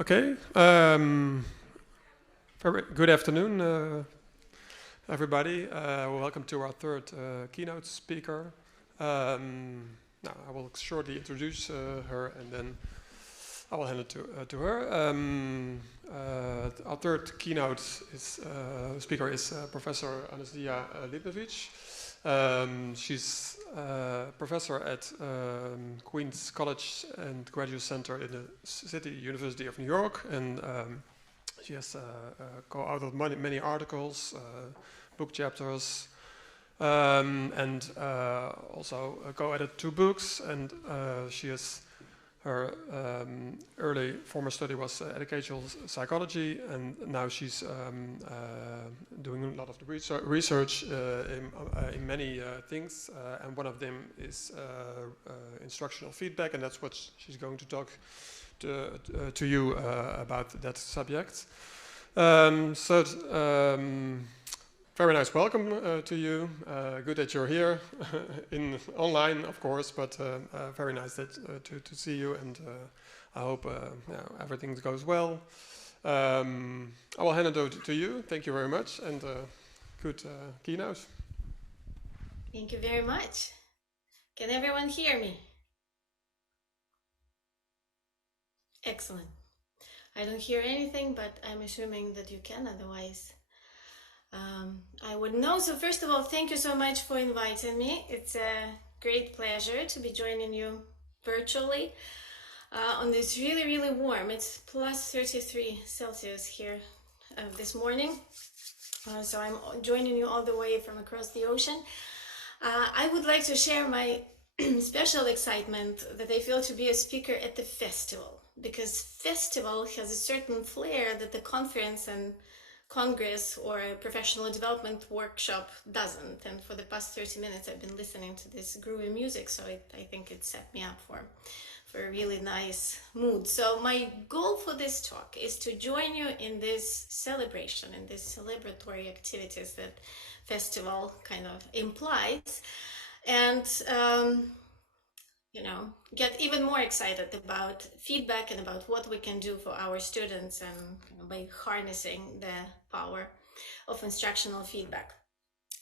Okay. Very good afternoon, everybody. Welcome to our third keynote speaker. Now, I will shortly introduce her, and then I will hand it to her. Our third keynote speaker is Professor Anastasiya Lipnevich. She's professor at Queen's College and Graduate Center in the City University of New York, and she has co-authored many articles, book chapters, and also co-edited 2 books. And she has her early former study was educational psychology, and now she's doing a lot of the research in many things, and one of them is instructional feedback, and that's what she's going to talk to you about that subject. Very nice welcome to you. Good that you're here, in online, of course, but very nice to see you, and I hope everything goes well. I will hand it over to you. Thank you very much, and good keynote. Thank you very much. Can everyone hear me? Excellent. I don't hear anything, but I'm assuming that you can, otherwise I would know. So first of all, thank you so much for inviting me. It's a great pleasure to be joining you virtually on this really warm, it's plus 33 Celsius here this morning. So I'm joining you all the way from across the ocean. I would like to share my special excitement that I feel to be a speaker at the festival, because festival has a certain flair that the conference and congress or a professional development workshop doesn't. And for the past 30 minutes I've been listening to this groovy music, so I think it set me up for a really nice mood. So my goal for this talk is to join you in this celebration, in these celebratory activities that festival kind of implies, and get even more excited about feedback and about what we can do for our students, and by harnessing the power of instructional feedback.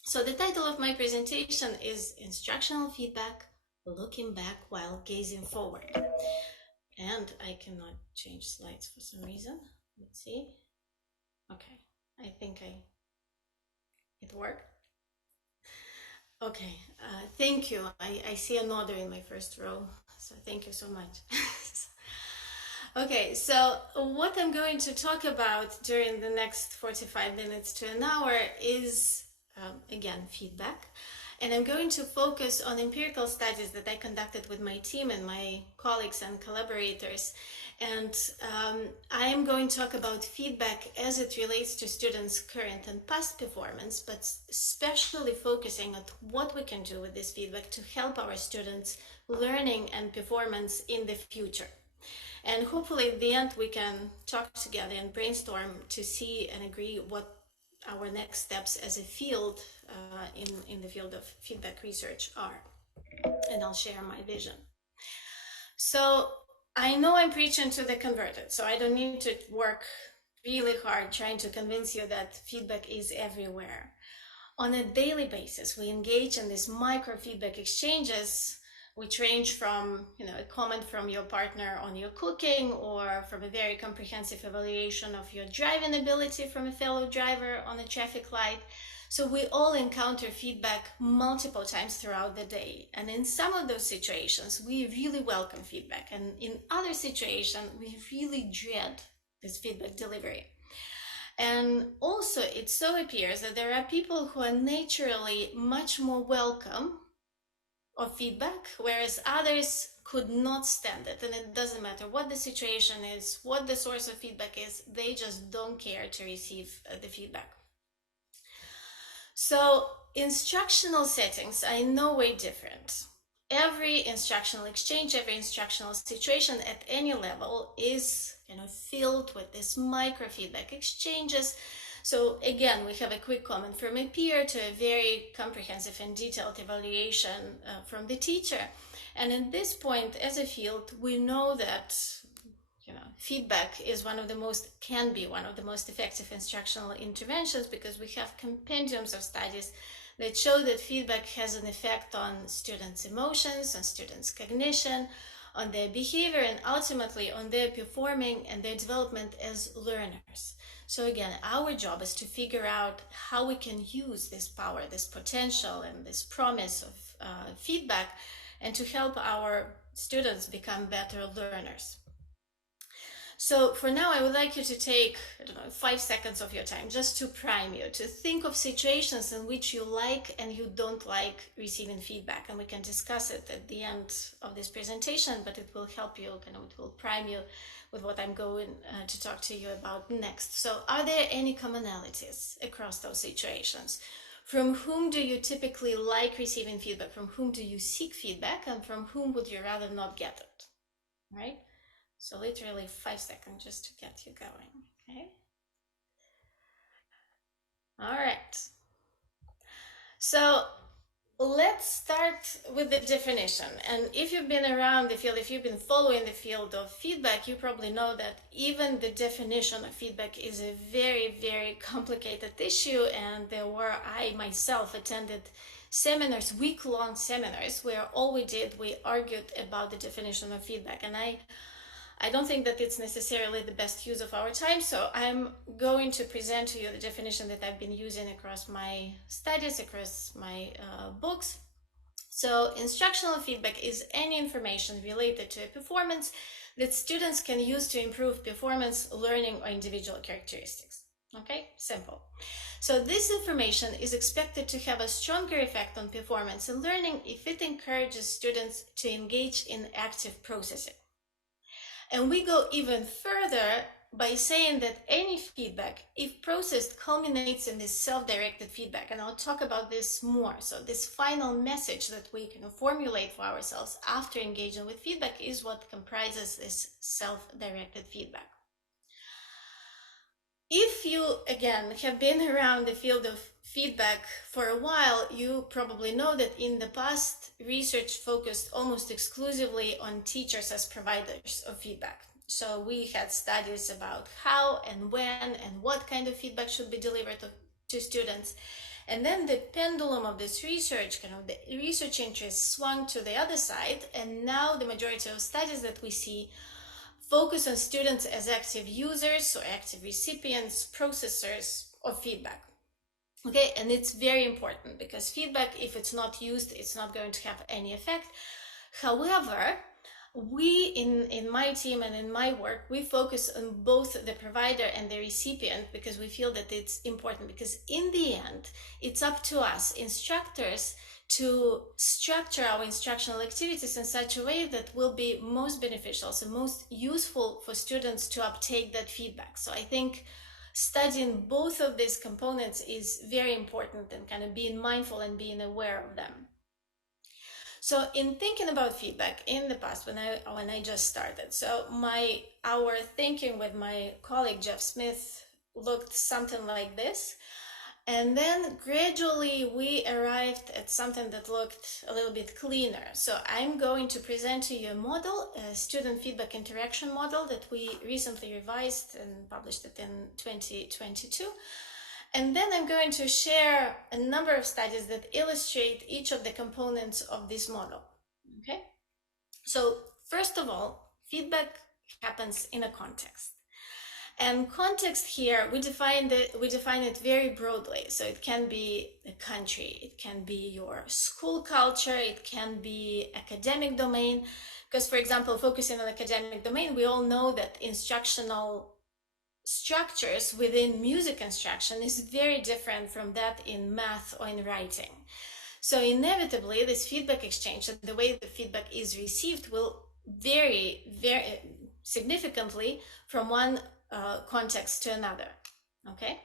So the title of my presentation is Instructional Feedback, Looking Back While Gazing Forward. And I cannot change slides for some reason. Let's see. Okay, I think it worked. Okay, thank you. I see a nodder in my first row, so thank you so much. Okay, so what I'm going to talk about during the next 45 minutes to an hour is, again, feedback. And I'm going to focus on empirical studies that I conducted with my team and my colleagues and collaborators. And I am going to talk about feedback as it relates to students' current and past performance, but especially focusing on what we can do with this feedback to help our students' learning and performance in the future. And hopefully at the end we can talk together and brainstorm to see and agree what our next steps as a field in the field of feedback research are. And I'll share my vision. So I know I'm preaching to the converted, so I don't need to work really hard trying to convince you that feedback is everywhere. On a daily basis, we engage in these micro feedback exchanges, which range from a comment from your partner on your cooking, or from a very comprehensive evaluation of your driving ability from a fellow driver on a traffic light. So we all encounter feedback multiple times throughout the day. And in some of those situations, we really welcome feedback. And in other situations, we really dread this feedback delivery. And also, it so appears that there are people who are naturally much more welcome of feedback, whereas others could not stand it. And it doesn't matter what the situation is, what the source of feedback is, they just don't care to receive the feedback. So instructional settings are in no way different. Every instructional exchange, every instructional situation at any level is filled with these micro feedback exchanges. So again, we have a quick comment from a peer to a very comprehensive and detailed evaluation from the teacher. And at this point, as a field, we know that feedback is can be one of the most effective instructional interventions, because we have compendiums of studies that show that feedback has an effect on students' emotions, on students' cognition, on their behavior, and ultimately on their performing and their development as learners. So again, our job is to figure out how we can use this power, this potential, and this promise of feedback, and to help our students become better learners. So for now, I would like you to take, 5 seconds of your time just to prime you, to think of situations in which you like and you don't like receiving feedback. And we can discuss it at the end of this presentation, but it will help you, it will prime you with what I'm going to talk to you about next. So are there any commonalities across those situations? From whom do you typically like receiving feedback? From whom do you seek feedback? And from whom would you rather not get it? Right? So literally 5 seconds just to get you going, okay? All right. So let's start with the definition. And if you've been around the field, if you've been following the field of feedback, you probably know that even the definition of feedback is a very, very complicated issue. And I myself attended seminars, week-long seminars, where all we argued about the definition of feedback. And I don't think that it's necessarily the best use of our time, so I'm going to present to you the definition that I've been using across my studies, across my books. So instructional feedback is any information related to a performance that students can use to improve performance, learning, or individual characteristics. Okay, simple. So this information is expected to have a stronger effect on performance and learning if it encourages students to engage in active processing. And we go even further by saying that any feedback, if processed, culminates in this self-directed feedback. And I'll talk about this more. So this final message that we can formulate for ourselves after engaging with feedback is what comprises this self-directed feedback. If you, again, have been around the field of feedback for a while, you probably know that in the past, research focused almost exclusively on teachers as providers of feedback. So we had studies about how and when and what kind of feedback should be delivered to students. And then the pendulum of this research, the research interest swung to the other side. And now the majority of studies that we see focus on students as active users or active recipients, processors of feedback. Okay, and it's very important because feedback, if it's not used, it's not going to have any effect. However, we in my team and in my work, we focus on both the provider and the recipient because we feel that it's important, because in the end, it's up to us, instructors, to structure our instructional activities in such a way that will be most beneficial, so most useful for students to uptake that feedback. So I think studying both of these components is very important, and being mindful and being aware of them. So in thinking about feedback in the past, when I just started, so our thinking with my colleague Jeff Smith looked something like this. And then gradually we arrived at something that looked a little bit cleaner. So I'm going to present to you a model, a student feedback interaction model that we recently revised and published it in 2022. And then I'm going to share a number of studies that illustrate each of the components of this model. Okay? So first of all, feedback happens in a context. And context here, we define it very broadly. So it can be a country, it can be your school culture, it can be academic domain. Because, for example, focusing on academic domain, we all know that instructional structures within music instruction is very different from that in math or in writing. So inevitably, this feedback exchange and the way the feedback is received will vary very significantly from one context to another. Okay,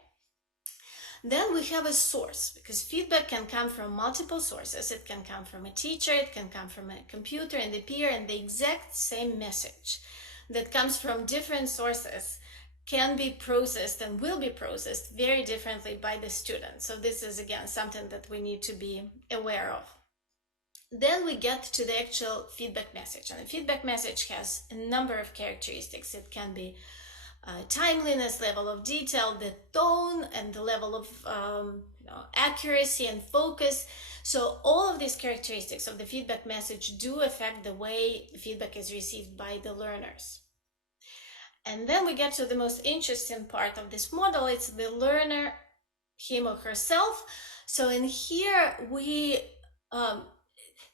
then we have a source, because feedback can come from multiple sources. It can come from a teacher, it can come from a computer and a peer, and the exact same message that comes from different sources can be processed and will be processed very differently by the student. So this is again something that we need to be aware of. Then we get to the actual feedback message, and the feedback message has a number of characteristics. It can be timeliness, level of detail, the tone, and the level of accuracy and focus. So all of these characteristics of the feedback message do affect the way feedback is received by the learners. And then we get to the most interesting part of this model. It's the learner, him or herself. So in here,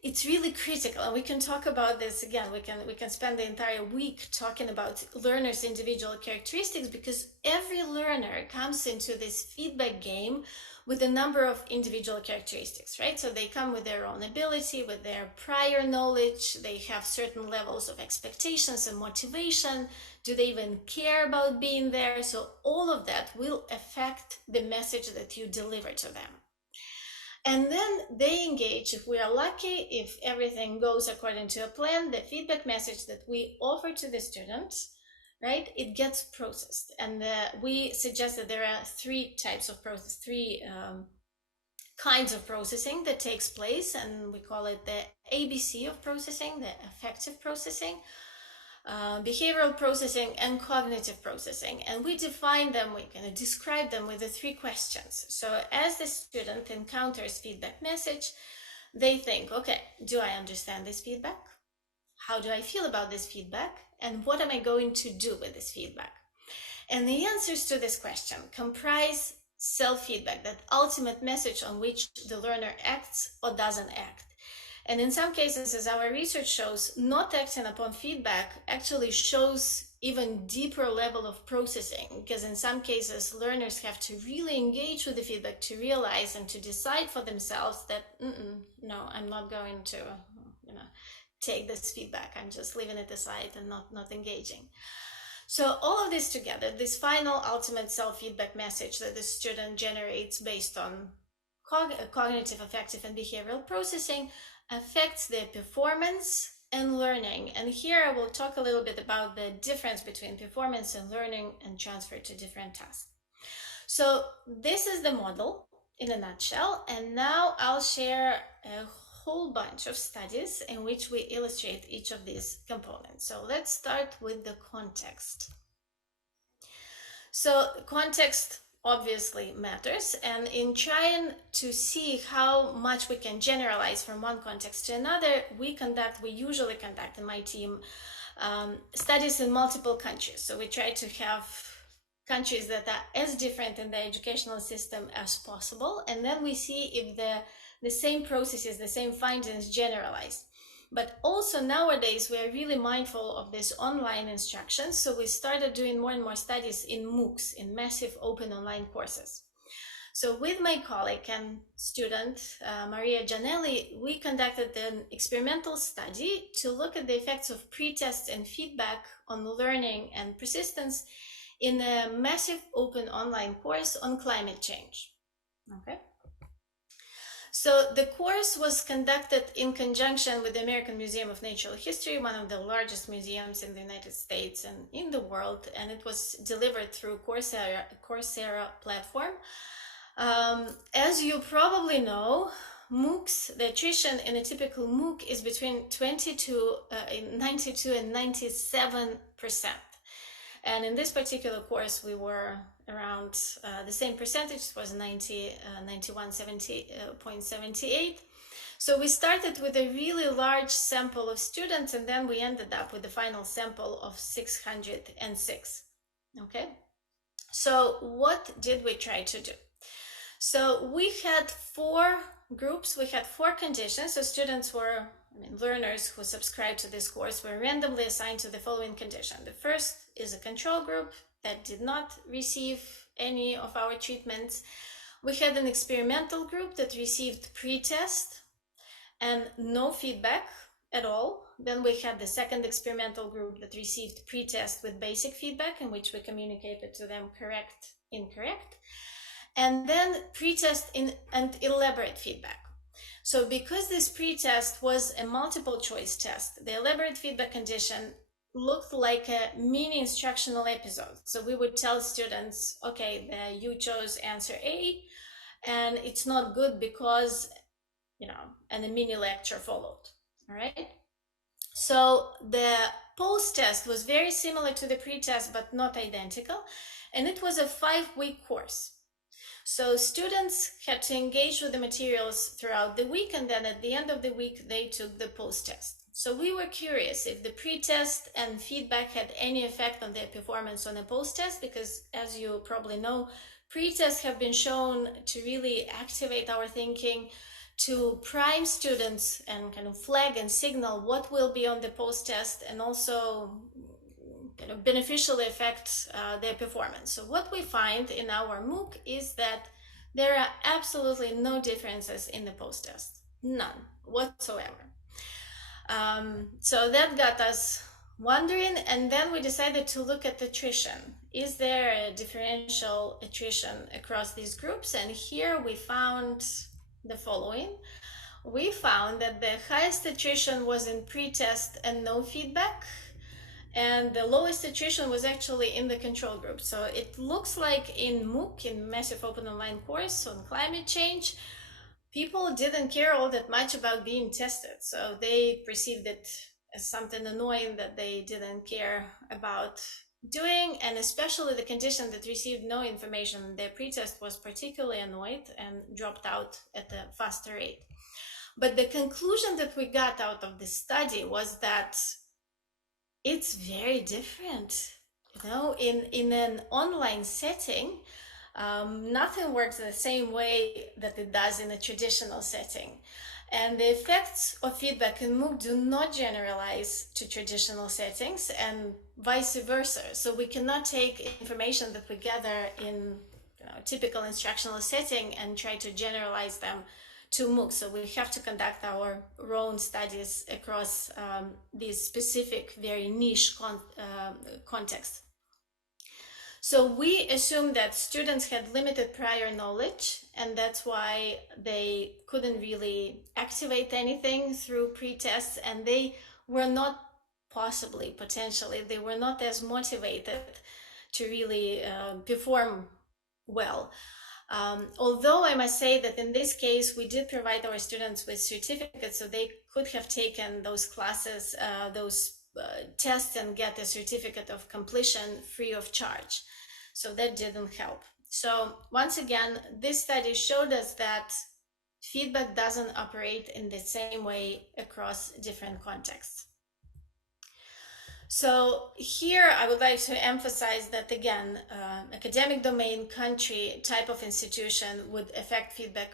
it's really critical, and we can talk about this again. We can spend the entire week talking about learners' individual characteristics, because every learner comes into this feedback game with a number of individual characteristics, right? So they come with their own ability, with their prior knowledge. They have certain levels of expectations and motivation. Do they even care about being there? So all of that will affect the message that you deliver to them. And then they engage, if we are lucky, if everything goes according to a plan, the feedback message that we offer to the students, right, it gets processed. And we suggest that there are three types of process, three kinds of processing that takes place, and we call it the ABC of processing, the affective processing, behavioral processing, and cognitive processing. And we define them, we kind of describe them with the three questions. So as the student encounters feedback message, they think, okay, do I understand this feedback? How do I feel about this feedback? And what am I going to do with this feedback? And the answers to this question comprise self-feedback, that ultimate message on which the learner acts or doesn't act. And in some cases, as our research shows, not acting upon feedback actually shows even deeper level of processing, because in some cases, learners have to really engage with the feedback to realize and to decide for themselves that, no, I'm not going to take this feedback. I'm just leaving it aside and not engaging. So all of this together, this final ultimate self-feedback message that the student generates based on cognitive, affective, and behavioral processing affects their performance and learning. And here I will talk a little bit about the difference between performance and learning and transfer to different tasks. So this is the model in a nutshell. And now I'll share a whole bunch of studies in which we illustrate each of these components. So let's start with the context. So context obviously matters, and in trying to see how much we can generalize from one context to another, we usually conduct in my team studies in multiple countries. So we try to have countries that are as different in the educational system as possible, and then we see if the same processes, the same findings generalize. But also nowadays, we are really mindful of this online instruction. So we started doing more and more studies in MOOCs, in massive open online courses. So with my colleague and student, Maria Gianelli, we conducted an experimental study to look at the effects of pre-test and feedback on learning and persistence in a massive open online course on climate change. Okay. So the course was conducted in conjunction with the American Museum of Natural History, one of the largest museums in the United States and in the world, and it was delivered through Coursera platform. As you probably know, MOOCs, the attrition in a typical MOOC is between 92 and 97%. And in this particular course, we were around the same percentage. It was 91.78. So we started with a really large sample of students, and then we ended up with the final sample of 606. Okay. So what did we try to do? So we had 4 groups. We had 4 conditions. So students were, learners who subscribed to this course were randomly assigned to the following condition. The first is a control group that did not receive any of our treatments. We had an experimental group that received pre-test and no feedback at all. Then we had the second experimental group that received pre-test with basic feedback, in which we communicated to them correct, incorrect, and then pre-test and elaborate feedback. So because this pre-test was a multiple choice test, the elaborate feedback condition looked like a mini instructional episode. So we would tell students, okay, you chose answer A, and it's not good because and a mini lecture followed. All right. So the post-test was very similar to the pre-test, but not identical. And it was a 5-week course. So students had to engage with the materials throughout the week, and then at the end of the week, they took the post-test. So we were curious if the pre-test and feedback had any effect on their performance on a post-test, because as you probably know, pre-tests have been shown to really activate our thinking, to prime students and kind of flag and signal what will be on the post-test, and also kind of beneficially affect their performance. So what we find in our MOOC is that there are absolutely no differences in the post-test, none whatsoever. So that got us wondering, and then we decided to look at attrition. Is there a differential attrition across these groups? And here we found the following. We found that the highest attrition was in pre-test and no feedback, and the lowest attrition was actually in the control group. So it looks like in MOOC, in Massive Open Online Course on climate change, people didn't care all that much about being tested. So they perceived it as something annoying that they didn't care about doing, and especially the condition that received no information, their pretest was particularly annoyed and dropped out at a faster rate. But the conclusion that we got out of this study was that it's very different. In an online setting, nothing works in the same way that it does in a traditional setting. And the effects of feedback in MOOC do not generalize to traditional settings, and vice versa. So we cannot take information that we gather in a typical instructional setting and try to generalize them to MOOC. So we have to conduct our own studies across these specific, very niche contexts. So we assumed that students had limited prior knowledge, and that's why they couldn't really activate anything through pre-tests, and they were not potentially, they were not as motivated to really perform well. Although I must say that in this case, we did provide our students with certificates, so they could have taken those classes, those tests, and get a certificate of completion free of charge. So that didn't help. So once again, this study showed us that feedback doesn't operate in the same way across different contexts. So here I would like to emphasize that, again, academic domain, country, type of institution would affect feedback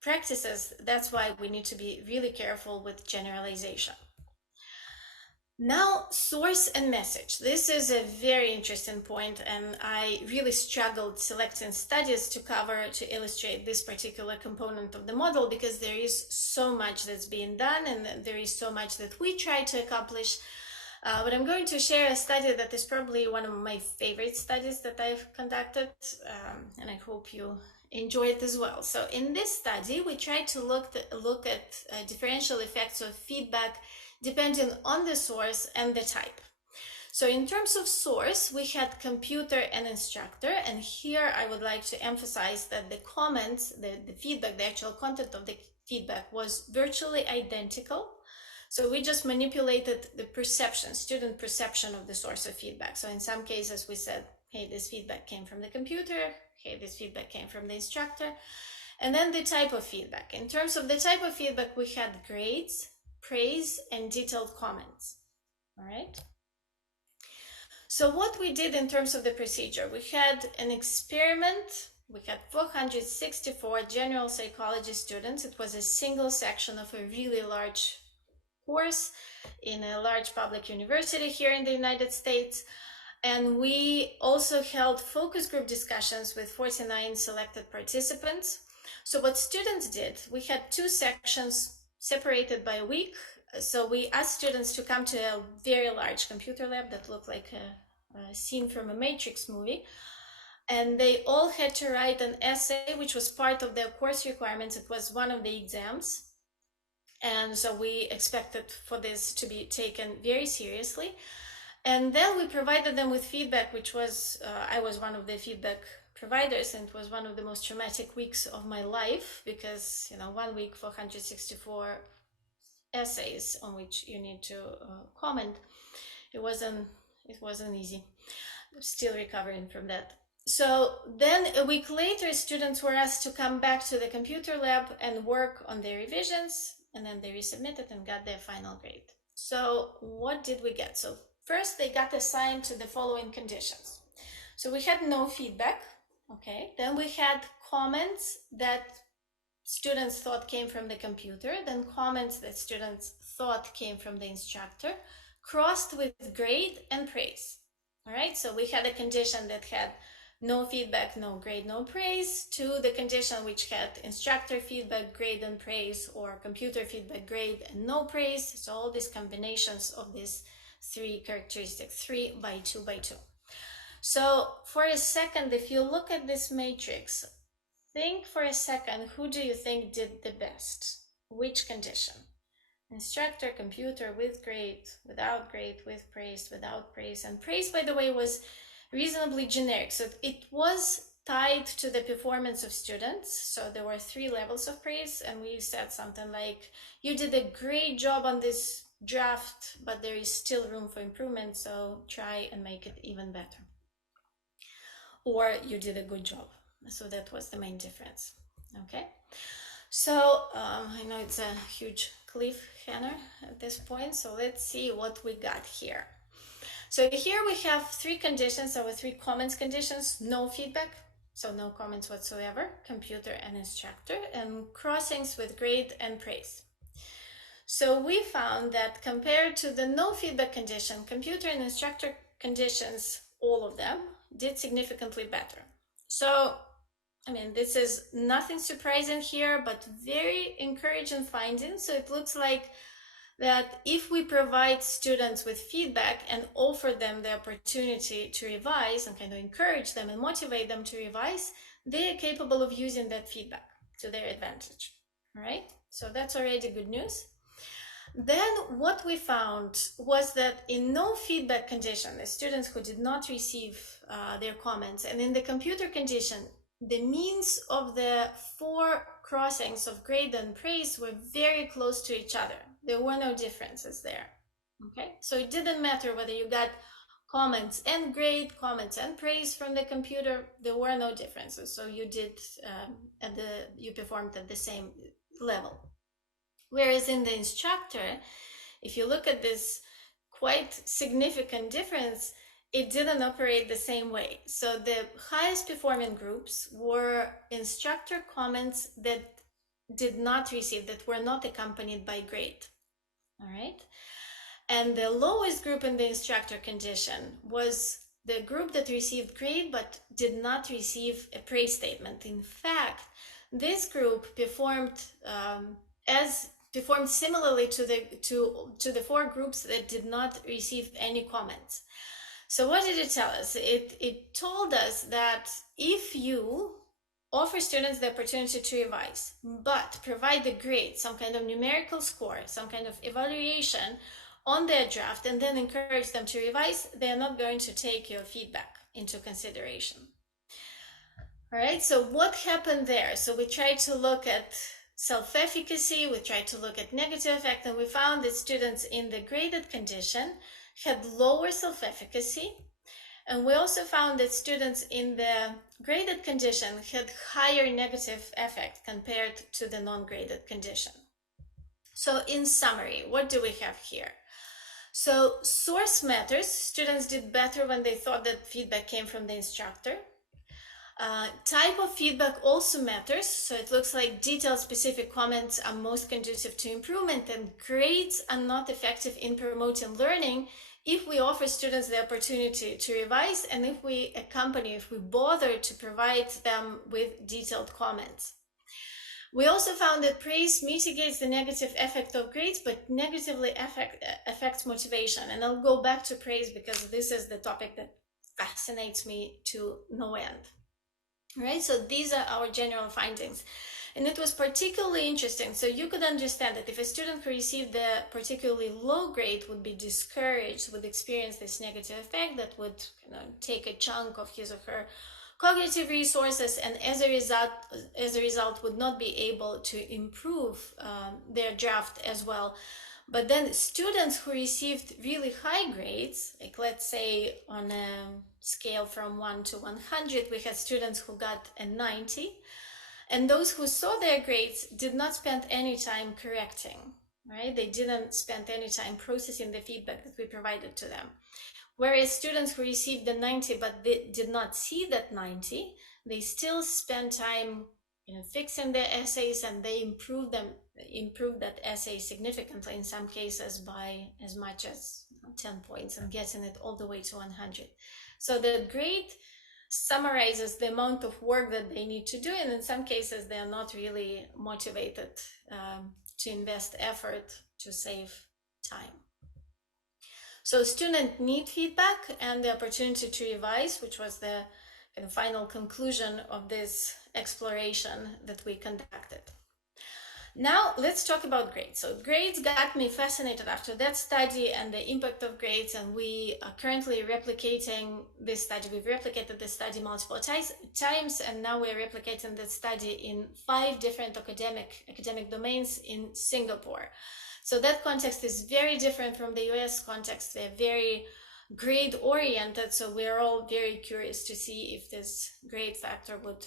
practices. That's why we need to be really careful with generalization. Now, source and message. This is a very interesting point, and I really struggled selecting studies to cover to illustrate this particular component of the model, because there is so much that's being done and there is so much that we try to accomplish. But I'm going to share a study that is probably one of my favorite studies that I've conducted, and I hope you enjoy it as well. So in this study, we tried to look at differential effects of feedback depending on the source and the type. So in terms of source, we had computer and instructor, and here I would like to emphasize that the comments, the feedback, the actual content of the feedback was virtually identical. So we just manipulated the perception, student perception of the source of feedback. So in some cases we said, hey, this feedback came from the computer, hey, this feedback came from the instructor. And then the type of feedback. In terms of the type of feedback, we had grades, praise, and detailed comments. All right. So what we did in terms of the procedure, we had an experiment. We had 464 general psychology students. It was a single section of a really large course in a large public university here in the United States. And we also held focus group discussions with 49 selected participants. So what students did, we had 2 sections separated by a week. So we asked students to come to a very large computer lab that looked like a scene from a Matrix movie. And they all had to write an essay, which was part of their course requirements. It was one of the exams. And so we expected for this to be taken very seriously. And then we provided them with feedback, which was, I was one of the feedback providers, and it was one of the most traumatic weeks of my life because, you know, 1 week, 464 essays on which you need to comment. It wasn't easy. I'm still recovering from that. So then a week later, students were asked to come back to the computer lab and work on their revisions, and then they resubmitted and got their final grade. So what did we get? So first they got assigned to the following conditions. So we had no feedback, okay? Then we had comments that students thought came from the computer, then comments that students thought came from the instructor, crossed with grade and praise. All right, so we had a condition that had no feedback, no grade, no praise, to the condition which had instructor feedback, grade and praise, or computer feedback, grade and no praise. So all these combinations of these three characteristics, 3 by 2 by 2. So for a second, if you look at this matrix, think for a second, who do you think did the best? Which condition? Instructor, computer, with grade, without grade, with praise, without praise. And praise, by the way, was reasonably generic. So it was tied to the performance of students. So there were 3 levels of praise, and we said something like, you did a great job on this draft, but there is still room for improvement, so try and make it even better. Or you did a good job. So that was the main difference. Okay. So I know it's a huge cliffhanger at this point. So let's see what we got here. So here we have 3 conditions, our 3 comments conditions: no feedback, so no comments whatsoever, computer and instructor, and crossings with grade and praise. So we found that compared to the no feedback condition, computer and instructor conditions, all of them did significantly better. So, I mean, this is nothing surprising here, but very encouraging findings. So it looks like that if we provide students with feedback and offer them the opportunity to revise and kind of encourage them and motivate them to revise, they are capable of using that feedback to their advantage. All right, so that's already good news. Then what we found was that in no feedback condition, the students who did not receive their comments, and in the computer condition, the means of the 4 crossings of grade and praise were very close to each other. There were no differences there. Okay, so it didn't matter whether you got comments and grade, comments and praise from the computer. There were no differences. So you did you performed at the same level. Whereas in the instructor, if you look at this quite significant difference, it didn't operate the same way. So the highest performing groups were instructor comments that did not receive, that were not accompanied by grade. All right. And the lowest group in the instructor condition was the group that received grade but did not receive a praise statement. In fact, this group performed similarly to the 4 groups that did not receive any comments. So what did it tell us? It told us that if you offer students the opportunity to revise, but provide the grade, some kind of numerical score, some kind of evaluation on their draft, and then encourage them to revise, they're not going to take your feedback into consideration. All right, so what happened there? So we tried to look at self-efficacy, we tried to look at negative effect, and we found that students in the graded condition had lower self-efficacy. And we also found that students in the graded condition had higher negative effect compared to the non-graded condition. So in summary, what do we have here? So source matters. Students did better when they thought that feedback came from the instructor. Type of feedback also matters. So it looks like detailed specific comments are most conducive to improvement, and grades are not effective in promoting learning if we offer students the opportunity to revise and if we bother to provide them with detailed comments. We also found that praise mitigates the negative effect of grades, but negatively affects motivation. And I'll go back to praise because this is the topic that fascinates me to no end. All right, so these are our general findings. And it was particularly interesting. So you could understand that if a student who received the particularly low grade would be discouraged, would experience this negative effect that would take a chunk of his or her cognitive resources, and as a result would not be able to improve their draft as well. But then students who received really high grades, like let's say on a scale from 1 to 100, we had students who got a 90, and those who saw their grades did not spend any time correcting, right? They didn't spend any time processing the feedback that we provided to them. Whereas students who received the 90 but they did not see that 90, they still spend time fixing their essays, and they improved that essay significantly, in some cases by as much as 10 points, and getting it all the way to 100. So the grade summarizes the amount of work that they need to do, and in some cases they are not really motivated to invest effort to save time. So students need feedback and the opportunity to revise, which was the final conclusion of this exploration that we conducted. Now let's talk about grades. So grades got me fascinated after that study and the impact of grades, and we are currently replicating this study. We've replicated this study multiple times, and now we're replicating this study in 5 different academic domains in Singapore. So that context is very different from the US context. They're very grade oriented, so we're all very curious to see if this grade factor would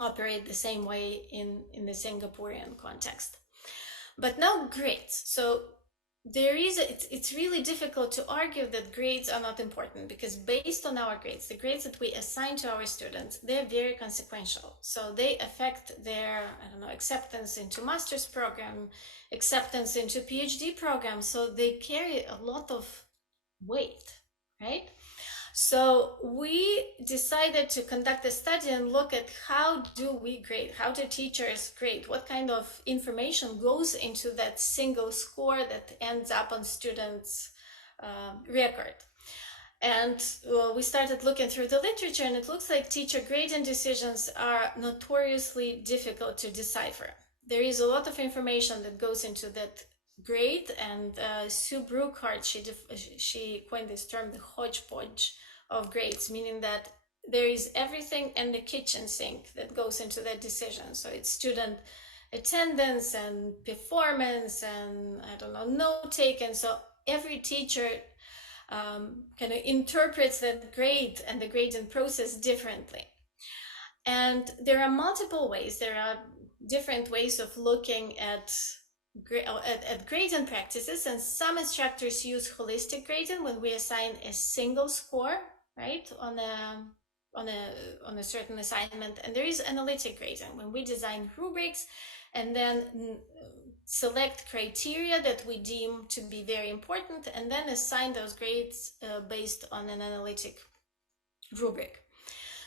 operate the same way in the Singaporean context. But now grades. So it's really difficult to argue that grades are not important, because based on our grades, the grades that we assign to our students, they're very consequential. So they affect their, acceptance into master's program, acceptance into PhD program. So they carry a lot of weight, right? So we decided to conduct a study and look at how do we grade, how do teachers grade, what kind of information goes into that single score that ends up on students' record. And we started looking through the literature, and it looks like teacher grading decisions are notoriously difficult to decipher. There is a lot of information that goes into that grade, and Sue Brookhart, she coined this term, the hodgepodge of grades, meaning that there is everything in the kitchen sink that goes into that decision. So it's student attendance and performance and note taken. So every teacher kind of interprets that grade and the grading process differently. And there are multiple ways. There are different ways of looking at grading practices, and some instructors use holistic grading when we assign a single score, right, on a certain assignment. And there is analytic grading when we design rubrics and then select criteria that we deem to be very important, and then assign those grades based on an analytic rubric.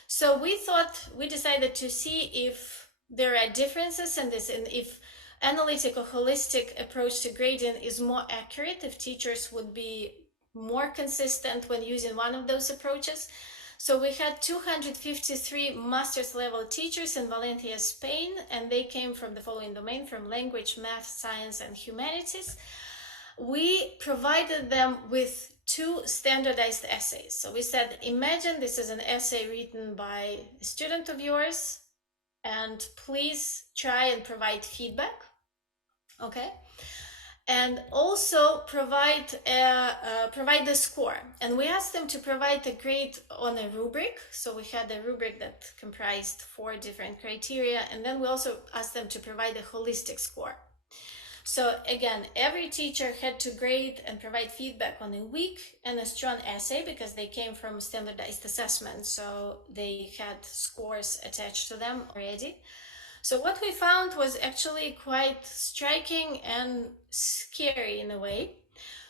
So we decided to see if there are differences in this, and if analytic or holistic approach to grading is more accurate, if teachers would be more consistent when using one of those approaches. So we had 253 master's level teachers in Valencia, Spain, and they came from the following domain: from language, math, science, and humanities. We provided them with 2 standardized essays. So we said, imagine this is an essay written by a student of yours, and please try and provide feedback. Okay, and also provide the score. And we asked them to provide a grade on a rubric. So we had a rubric that comprised 4 different criteria, and then we also asked them to provide a holistic score. So again, every teacher had to grade and provide feedback on a weak and a strong essay, because they came from standardized assessment, so they had scores attached to them already. So what we found was actually quite striking and scary in a way.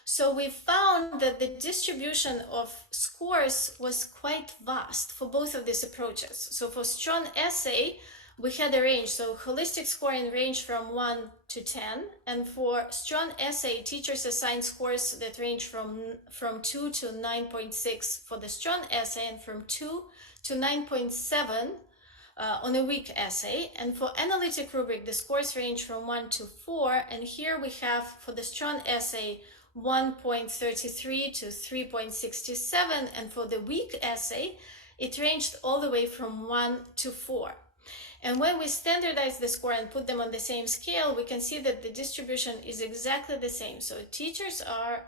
So we found that the distribution of scores was quite vast for both of these approaches. So for strong essay, we had a range. So holistic scoring ranged from 1 to 10. And for strong essay, teachers assigned scores that range from 2 to 9.6 for the strong essay, and from 2 to 9.7 on a weak essay. And for analytic rubric, the scores range from 1 to 4. And here we have, for the strong essay, 1.33 to 3.67. And for the weak essay, it ranged all the way from 1 to 4. And when we standardize the score and put them on the same scale, we can see that the distribution is exactly the same. So teachers are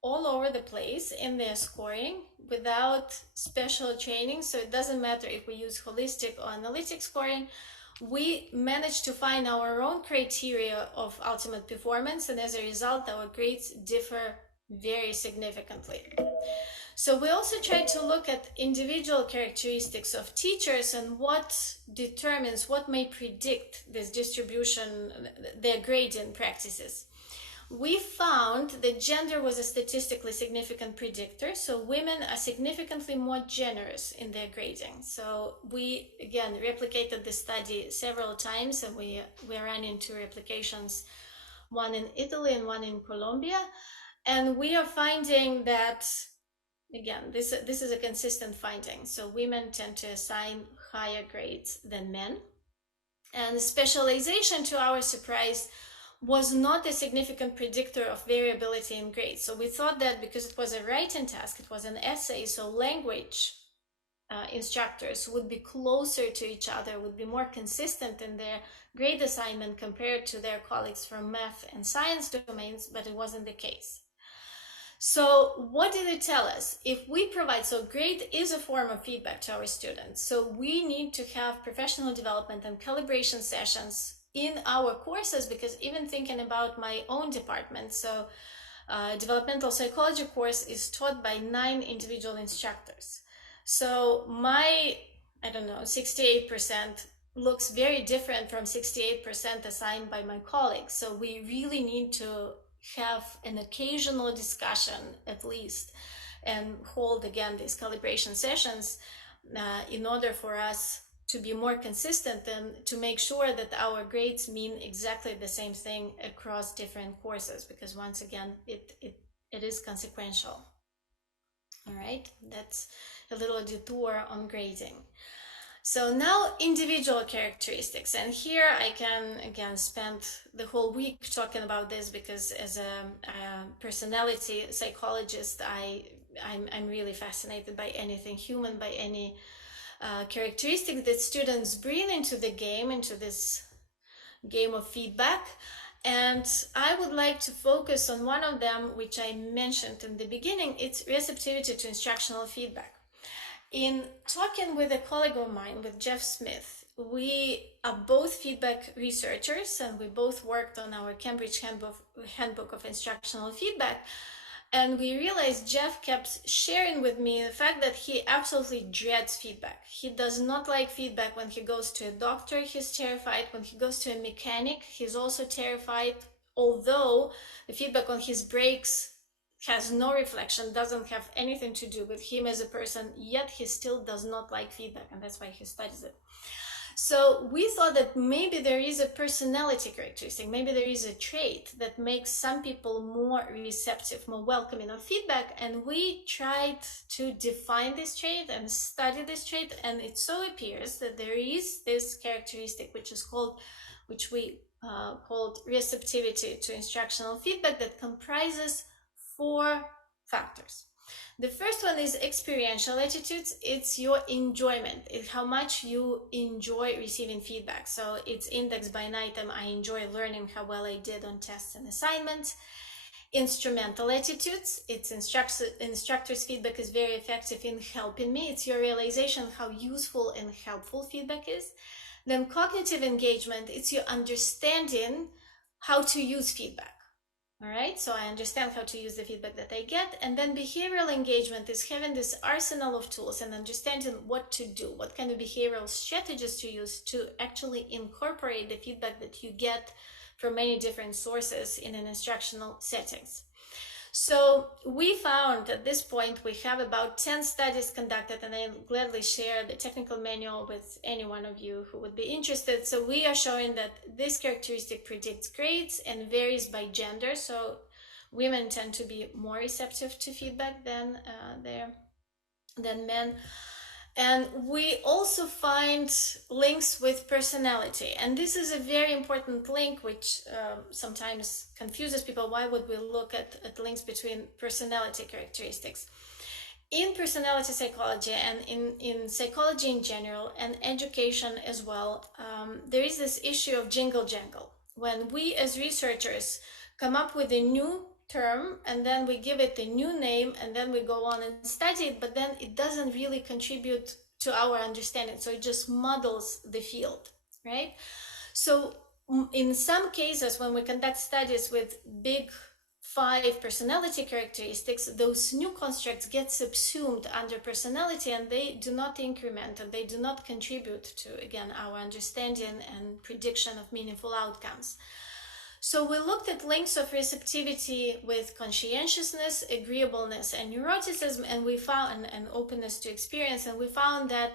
all over the place in their scoring without special training. So it doesn't matter if we use holistic or analytic scoring. We managed to find our own criteria of ultimate performance, and as a result, our grades differ very significantly. So we also tried to look at individual characteristics of teachers and what determines, what may predict this distribution, their grading practices. We found that gender was a statistically significant predictor. So women are significantly more generous in their grading. So we, again, replicated the study several times, and we ran into replications, one in Italy and one in Colombia. And we are finding that, again, this is a consistent finding. So women tend to assign higher grades than men. And specialization, to our surprise, was not a significant predictor of variability in grades. So we thought that because it was a writing task, it was an essay, so language instructors would be closer to each other, would be more consistent in their grade assignment compared to their colleagues from math and science domains, but it wasn't the case. So what did it tell us? If we provide, so grade is a form of feedback to our students. So we need to have professional development and calibration sessions in our courses, because even thinking about my own department, so developmental psychology course is taught by 9 individual instructors. So my, 68% looks very different from 68% assigned by my colleagues. So we really need to have an occasional discussion at least and hold again these calibration sessions in order for us to be more consistent and to make sure that our grades mean exactly the same thing across different courses, because once again it is consequential. All right, that's a little detour on grading. So now individual characteristics, and here I can again spend the whole week talking about this, because as a personality psychologist I'm really fascinated by anything human, by any characteristics that students bring into the game, into this game of feedback. And I would like to focus on one of them, which I mentioned in the beginning. It's receptivity to instructional feedback. In talking with a colleague of mine, with Jeff Smith, we are both feedback researchers, and we both worked on our Cambridge Handbook of Instructional Feedback. And we realized Jeff kept sharing with me the fact that he absolutely dreads feedback. He does not like feedback when he goes to a doctor. He's terrified. When he goes to a mechanic, he's also terrified. Although the feedback on his brakes has no reflection, doesn't have anything to do with him as a person, yet he still does not like feedback, and that's why he studies it. So we thought that maybe there is a personality characteristic, maybe there is a trait that makes some people more receptive, more welcoming of feedback, and we tried to define this trait and study this trait, and it so appears that there is this characteristic which we called receptivity to instructional feedback, that comprises 4 factors. The first one is experiential attitudes. It's your enjoyment. It's how much you enjoy receiving feedback. So it's indexed by an item. I enjoy learning how well I did on tests and assignments. Instrumental attitudes. It's instructors' feedback is very effective in helping me. It's your realization how useful and helpful feedback is. Then cognitive engagement. It's your understanding how to use feedback. All right, so I understand how to use the feedback that I get. And then behavioral engagement is having this arsenal of tools and understanding what to do, what kind of behavioral strategies to use to actually incorporate the feedback that you get from many different sources in an instructional settings. So we found at this point we have about 10 studies conducted, and I'll gladly share the technical manual with any one of you who would be interested. So we are showing that this characteristic predicts grades and varies by gender. So women tend to be more receptive to feedback than men. And we also find links with personality. And this is a very important link, which sometimes confuses people. Why would we look at links between personality characteristics? in personality psychology and in psychology in general and education as well, there is this issue of jingle jangle. When we as researchers come up with a new term and then we give it a new name and then we go on and study it, but then it doesn't really contribute to our understanding. So it just muddles the field, right? So in some cases, when we conduct studies with big 5 personality characteristics, those new constructs get subsumed under personality and they do not increment and they do not contribute to, again, our understanding and prediction of meaningful outcomes. So we looked at links of receptivity with conscientiousness, agreeableness, and neuroticism, and we found an openness to experience, and we found that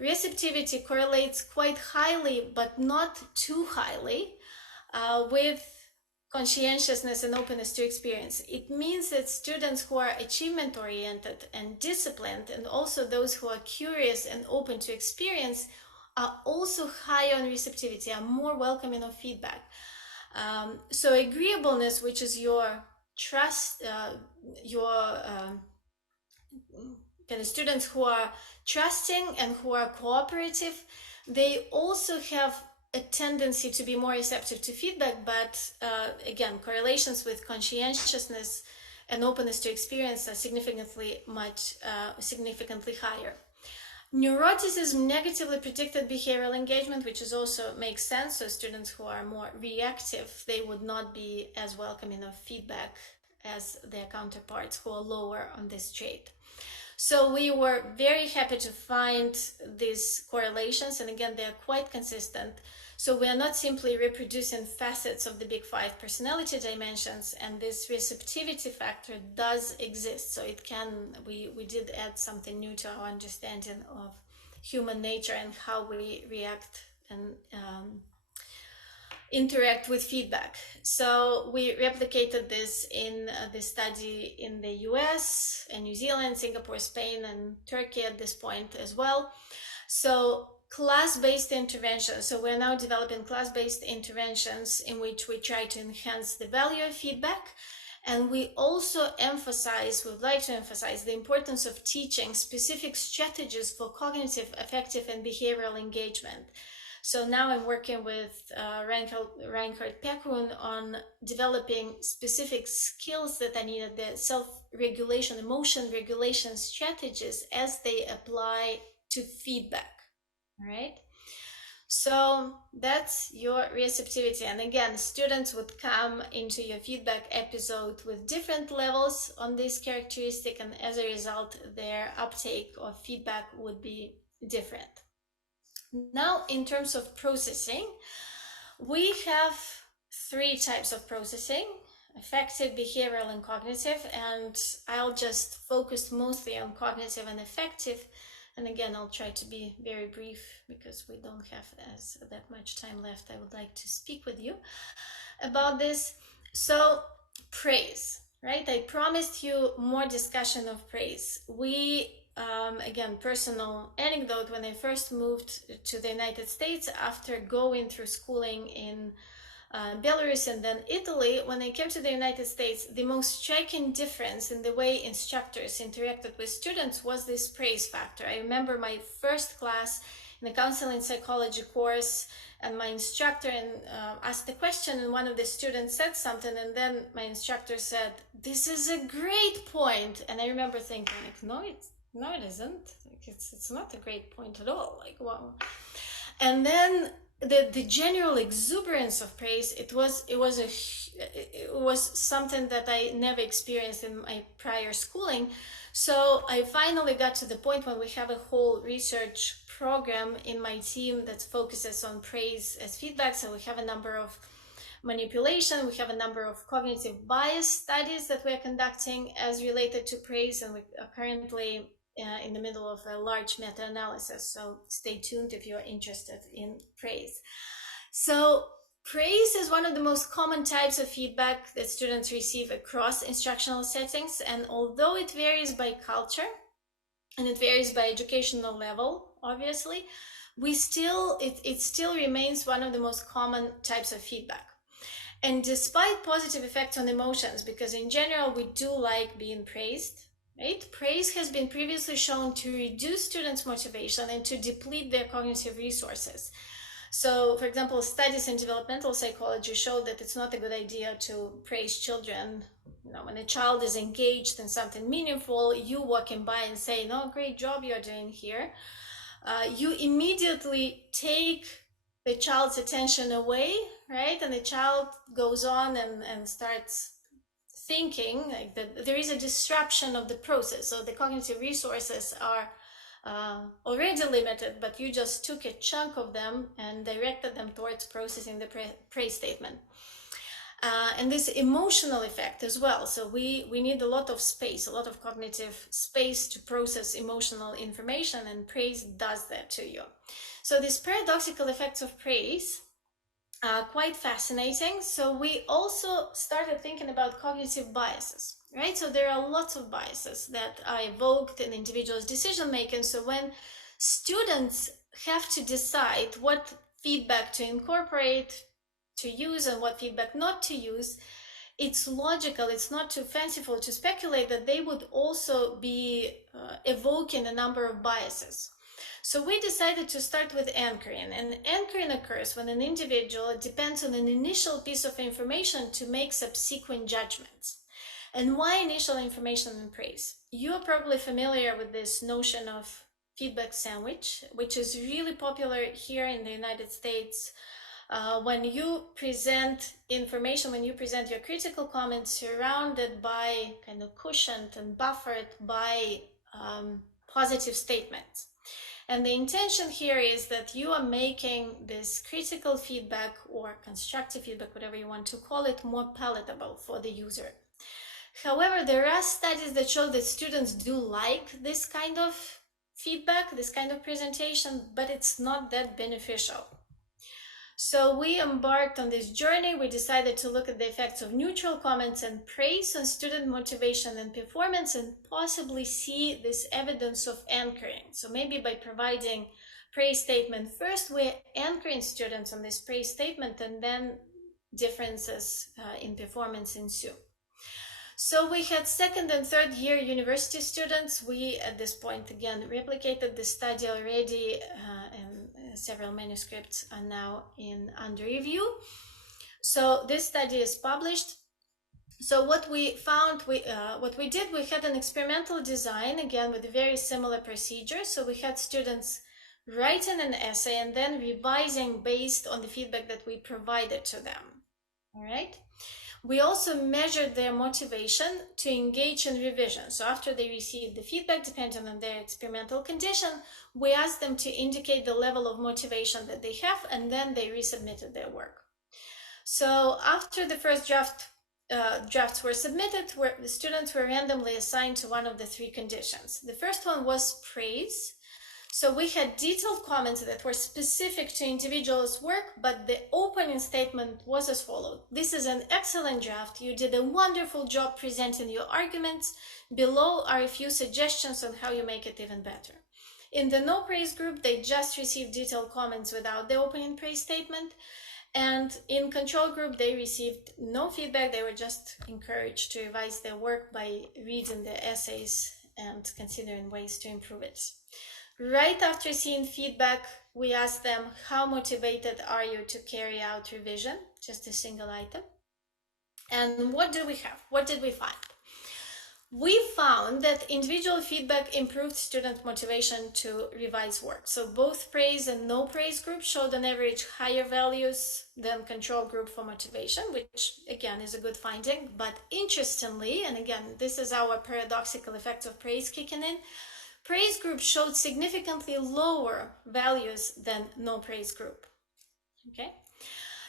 receptivity correlates quite highly, but not too highly, with conscientiousness and openness to experience. It means that students who are achievement oriented and disciplined, and also those who are curious and open to experience, are also higher on receptivity, are more welcoming of feedback. So agreeableness, which is your trust, kind of students who are trusting and who are cooperative, they also have a tendency to be more receptive to feedback, but again, correlations with conscientiousness and openness to experience are significantly higher. Neuroticism negatively predicted behavioral engagement, which is also makes sense. So students who are more reactive, they would not be as welcoming of feedback as their counterparts who are lower on this trait. So we were very happy to find these correlations, and again, they are quite consistent. So we are not simply reproducing facets of the big 5 personality dimensions, and this receptivity factor does exist. So it can, we did add something new to our understanding of human nature and how we react and interact with feedback. So we replicated this in the study in the US and New Zealand, Singapore, Spain, and Turkey at this point as well. So class-based interventions. So we're now developing class-based interventions in which we try to enhance the value of feedback. And we also would like to emphasize the importance of teaching specific strategies for cognitive, affective, and behavioral engagement. So now I'm working with Reinhard Pekrun on developing specific skills that are needed, the self-regulation, emotion regulation strategies as they apply to feedback. All right. So that's your receptivity. And again, students would come into your feedback episode with different levels on this characteristic, and as a result, their uptake of feedback would be different. Now, in terms of processing, we have 3 types of processing: affective, behavioral, and cognitive. And I'll just focus mostly on cognitive and affective. And again, I'll try to be very brief because we don't have that much time left. I would like to speak with you about this. So praise, right? I promised you more discussion of praise. We, again, personal anecdote, when I first moved to the United States after going through schooling in Belarus and then Italy, when I came to the United States, the most striking difference in the way instructors interacted with students was this praise factor. I remember my first class in the counseling psychology course, and my instructor asked a question, and one of the students said something, and then my instructor said, "This is a great point." And I remember thinking, like, no, it isn't. Like, it's not a great point at all. Like, wow. And then the general exuberance of praise, it was something that I never experienced in my prior schooling. So I finally got to the point when we have a whole research program in my team that focuses on praise as feedback. So we have a number of manipulation, we have a number of cognitive bias studies that we're conducting as related to praise, and we are currently in the middle of a large meta-analysis, so stay tuned if you're interested in praise. So praise is one of the most common types of feedback that students receive across instructional settings, and although it varies by culture and it varies by educational level, obviously, it still remains one of the most common types of feedback. And despite positive effects on emotions, because in general we do like being praised, right? Praise has been previously shown to reduce students' motivation and to deplete their cognitive resources. So, for example, studies in developmental psychology show that it's not a good idea to praise children. You know, when a child is engaged in something meaningful, you walking by and say, "No, great job you're doing here." You immediately take the child's attention away, right? And the child goes on and starts thinking like that there is a disruption of the process. So the cognitive resources are already limited, but you just took a chunk of them and directed them towards processing the praise statement. And this emotional effect as well. So we need a lot of space, a lot of cognitive space to process emotional information, and praise does that to you. So these paradoxical effects of praise are quite fascinating. So we also started thinking about cognitive biases, right? So there are lots of biases that are evoked in individuals' decision making. So when students have to decide what feedback to incorporate, to use, and what feedback not to use, it's logical, it's not too fanciful to speculate that they would also be evoking a number of biases. So we decided to start with anchoring, and anchoring occurs when an individual depends on an initial piece of information to make subsequent judgments. And why initial information and praise? You're probably familiar with this notion of feedback sandwich, which is really popular here in the United States. When you present information, when you present your critical comments surrounded by kind of cushioned and buffered by positive statements. And the intention here is that you are making this critical feedback or constructive feedback, whatever you want to call it, more palatable for the user. However, there are studies that show that students do like this kind of feedback, this kind of presentation, but it's not that beneficial. So we embarked on this journey. We decided to look at the effects of neutral comments and praise on student motivation and performance, and possibly see this evidence of anchoring. So maybe by providing praise statement first, we're anchoring students on this praise statement, and then differences in performance ensue. So we had second and third year university students. We, at this point, again, replicated the study already, and several manuscripts are now under review. So this study is published. So what we found, we had an experimental design, again, with a very similar procedure. So we had students writing an essay and then revising based on the feedback that we provided to them, all right? We also measured their motivation to engage in revision. So after they received the feedback, depending on their experimental condition, we asked them to indicate the level of motivation that they have, and then they resubmitted their work. So after the first drafts were submitted, the students were randomly assigned to one of the three conditions. The first one was praise. So we had detailed comments that were specific to individuals' work, but the opening statement was as follows. This is an excellent draft. You did a wonderful job presenting your arguments. Below are a few suggestions on how you make it even better. In the no praise group, they just received detailed comments without the opening praise statement. And in control group, they received no feedback. They were just encouraged to revise their work by reading the essays and considering ways to improve it. Right after seeing feedback, we asked them, how motivated are you to carry out revision? Just a single item. And what do we have? What did we find? We found that individual feedback improved student motivation to revise work. So both praise and no praise groups showed on average higher values than control group for motivation, which again is a good finding. But interestingly, and again, this is our paradoxical effects of praise kicking in, praise group showed significantly lower values than no praise group. Okay,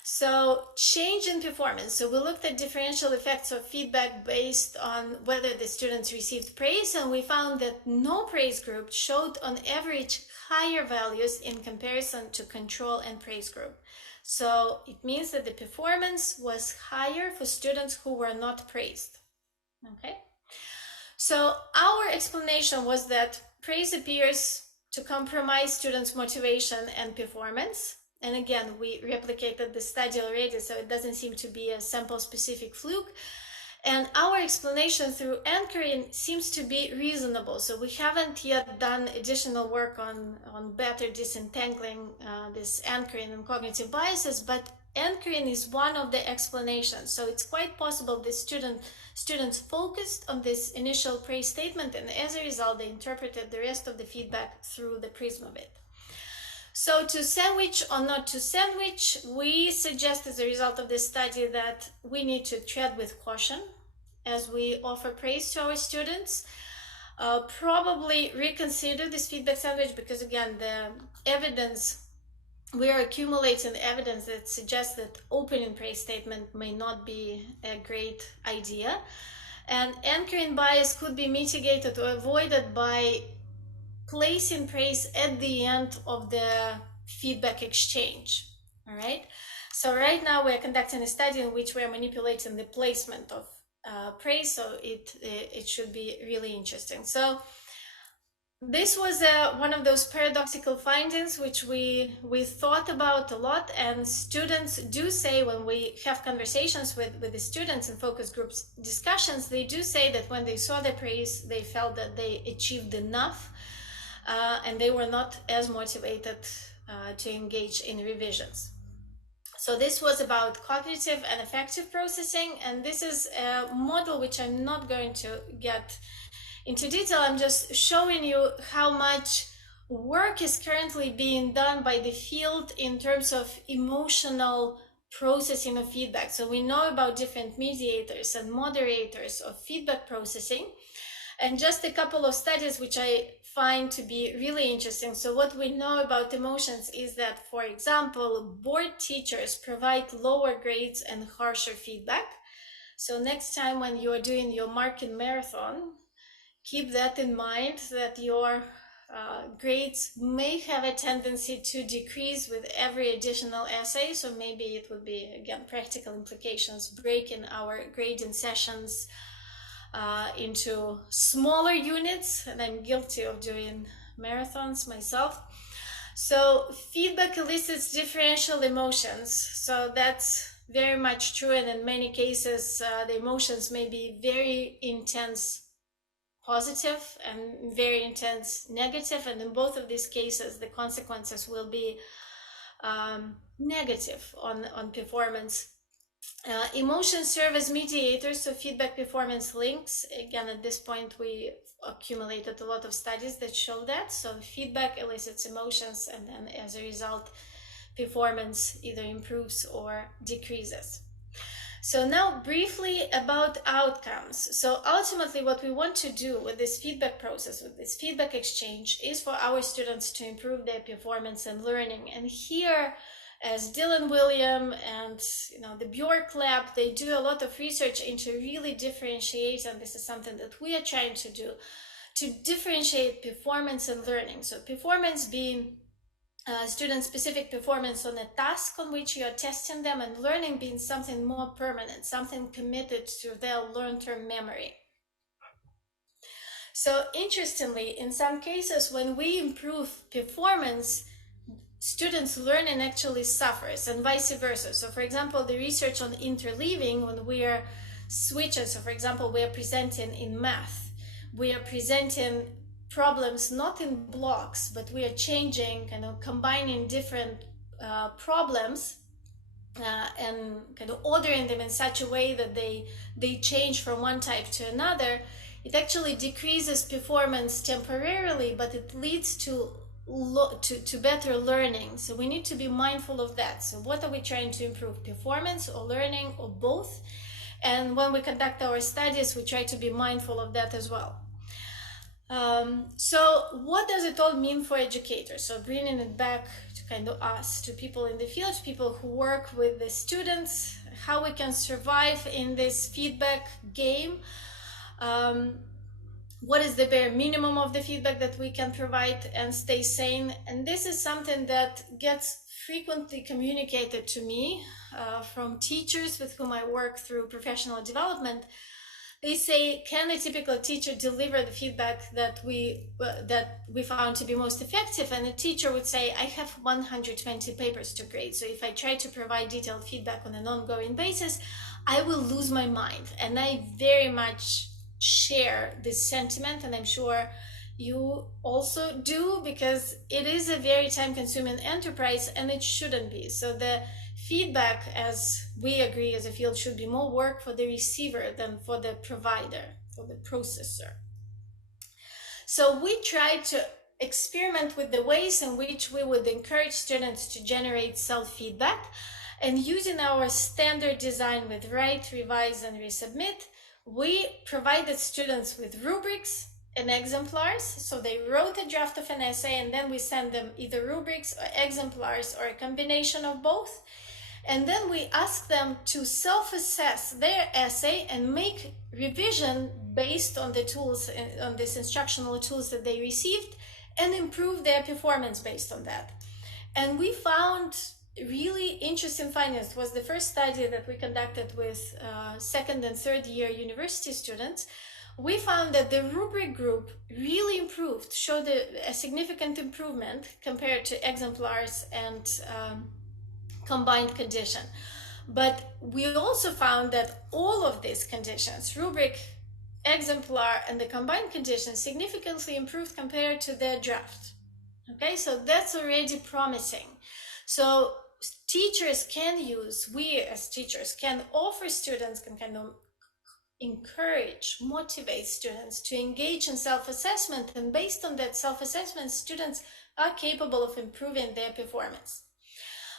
so change in performance. So we looked at differential effects of feedback based on whether the students received praise, and we found that no praise group showed on average higher values in comparison to control and praise group. So it means that the performance was higher for students who were not praised. Okay. So our explanation was that praise appears to compromise students' motivation and performance. And again, we replicated the study already, so it doesn't seem to be a sample-specific fluke. And our explanation through anchoring seems to be reasonable. So we haven't yet done additional work on better disentangling this anchoring and cognitive biases, but anchoring is one of the explanations. So it's quite possible the students focused on this initial praise statement, and as a result, they interpreted the rest of the feedback through the prism of it. So to sandwich or not to sandwich, we suggest as a result of this study that we need to tread with caution as we offer praise to our students. Probably reconsider this feedback sandwich because, again, the evidence, we are accumulating evidence that suggests that opening praise statement may not be a great idea. And anchoring bias could be mitigated or avoided by placing praise at the end of the feedback exchange. All right. So right now we're conducting a study in which we're manipulating the placement of praise. So it should be really interesting. So this was one of those paradoxical findings which we thought about a lot, and students do say when we have conversations with the students in focus groups discussions, they do say that when they saw the praise, they felt that they achieved enough. And they were not as motivated to engage in revisions. So this was about cognitive and affective processing, and this is a model which I'm not going to get into detail. I'm just showing you how much work is currently being done by the field in terms of emotional processing of feedback. So we know about different mediators and moderators of feedback processing, and just a couple of studies which I find to be really interesting. So what we know about emotions is that, for example, bored teachers provide lower grades and harsher feedback. So next time when you are doing your marking marathon, keep that in mind, that your grades may have a tendency to decrease with every additional essay. So maybe it would be, again, practical implications, breaking our grading sessions into smaller units, and I'm guilty of doing marathons myself. So feedback elicits differential emotions. So that's very much true, and in many cases the emotions may be very intense positive and very intense negative, and in both of these cases the consequences will be negative on performance. Emotions serve as mediators of feedback performance links. Again, at this point we accumulated a lot of studies that show that. So feedback elicits emotions, and then as a result performance either improves or decreases. So now briefly about outcomes. So ultimately what we want to do with this feedback process, with this feedback exchange, is for our students to improve their performance and learning. And here, as Dylan William and the Bjork Lab, they do a lot of research into really differentiate, and this is something that we are trying to do, to differentiate performance and learning. So performance being student-specific performance on a task on which you are testing them, and learning being something more permanent, something committed to their long-term memory. So interestingly, in some cases, when we improve performance, students' learning actually suffers, and vice versa. So for example, the research on interleaving, when we are switching, so for example, we are presenting in math, we are presenting problems not in blocks, but we are changing, combining different problems and kind of ordering them in such a way that they change from one type to another. It actually decreases performance temporarily, but it leads to better learning. So we need to be mindful of that. So what are we trying to improve, performance or learning or both? And when we conduct our studies, we try to be mindful of that as well. So what does it all mean for educators? So bringing it back to kind of us, to people in the field, people who work with the students, how we can survive in this feedback game. What is the bare minimum of the feedback that we can provide and stay sane? And this is something that gets frequently communicated to me from teachers with whom I work through professional development. They say, can a typical teacher deliver the feedback that we found to be most effective? And a teacher would say, I have 120 papers to grade. So if I try to provide detailed feedback on an ongoing basis, I will lose my mind. And I very much share this sentiment, and I'm sure you also do, because it is a very time-consuming enterprise, and it shouldn't be. So the feedback, as we agree as a field, should be more work for the receiver than for the provider, for the processor. So we tried to experiment with the ways in which we would encourage students to generate self-feedback, and using our standard design with write, revise, and resubmit, we provided students with rubrics and exemplars. So they wrote a draft of an essay, and then we send them either rubrics or exemplars or a combination of both. And then we ask them to self-assess their essay and make revision based on the tools, on these instructional tools that they received, and improve their performance based on that. And we found really interesting findings. It was the first study that we conducted with second and third year university students. We found that the rubric group really improved, showed a significant improvement compared to exemplars and combined condition. But we also found that all of these conditions, rubric, exemplar, and the combined conditions, significantly improved compared to their draft. Okay, so that's already promising. So teachers can use, we as teachers can offer students, can kind of encourage, motivate students to engage in self-assessment, and based on that self-assessment, students are capable of improving their performance.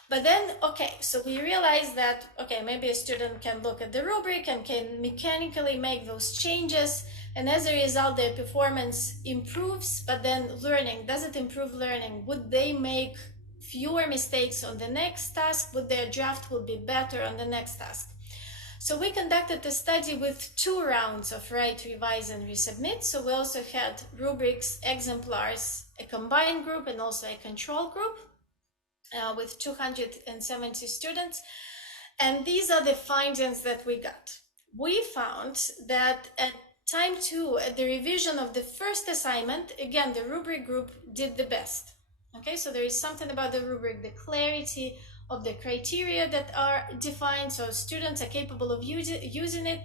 But then, okay, so we realized that, okay, maybe a student can look at the rubric and can mechanically make those changes, and as a result, their performance improves, but then learning, does it improve learning? Would they make fewer mistakes on the next task? Would their draft will be better on the next task? So we conducted a study with 2 rounds of write, revise, and resubmit. So we also had rubrics, exemplars, a combined group, and also a control group with 270 students. And these are the findings that we got. We found that at time 2, at the revision of the first assignment, again, the rubric group did the best. Okay, so there is something about the rubric, the clarity of the criteria that are defined, so students are capable of using it.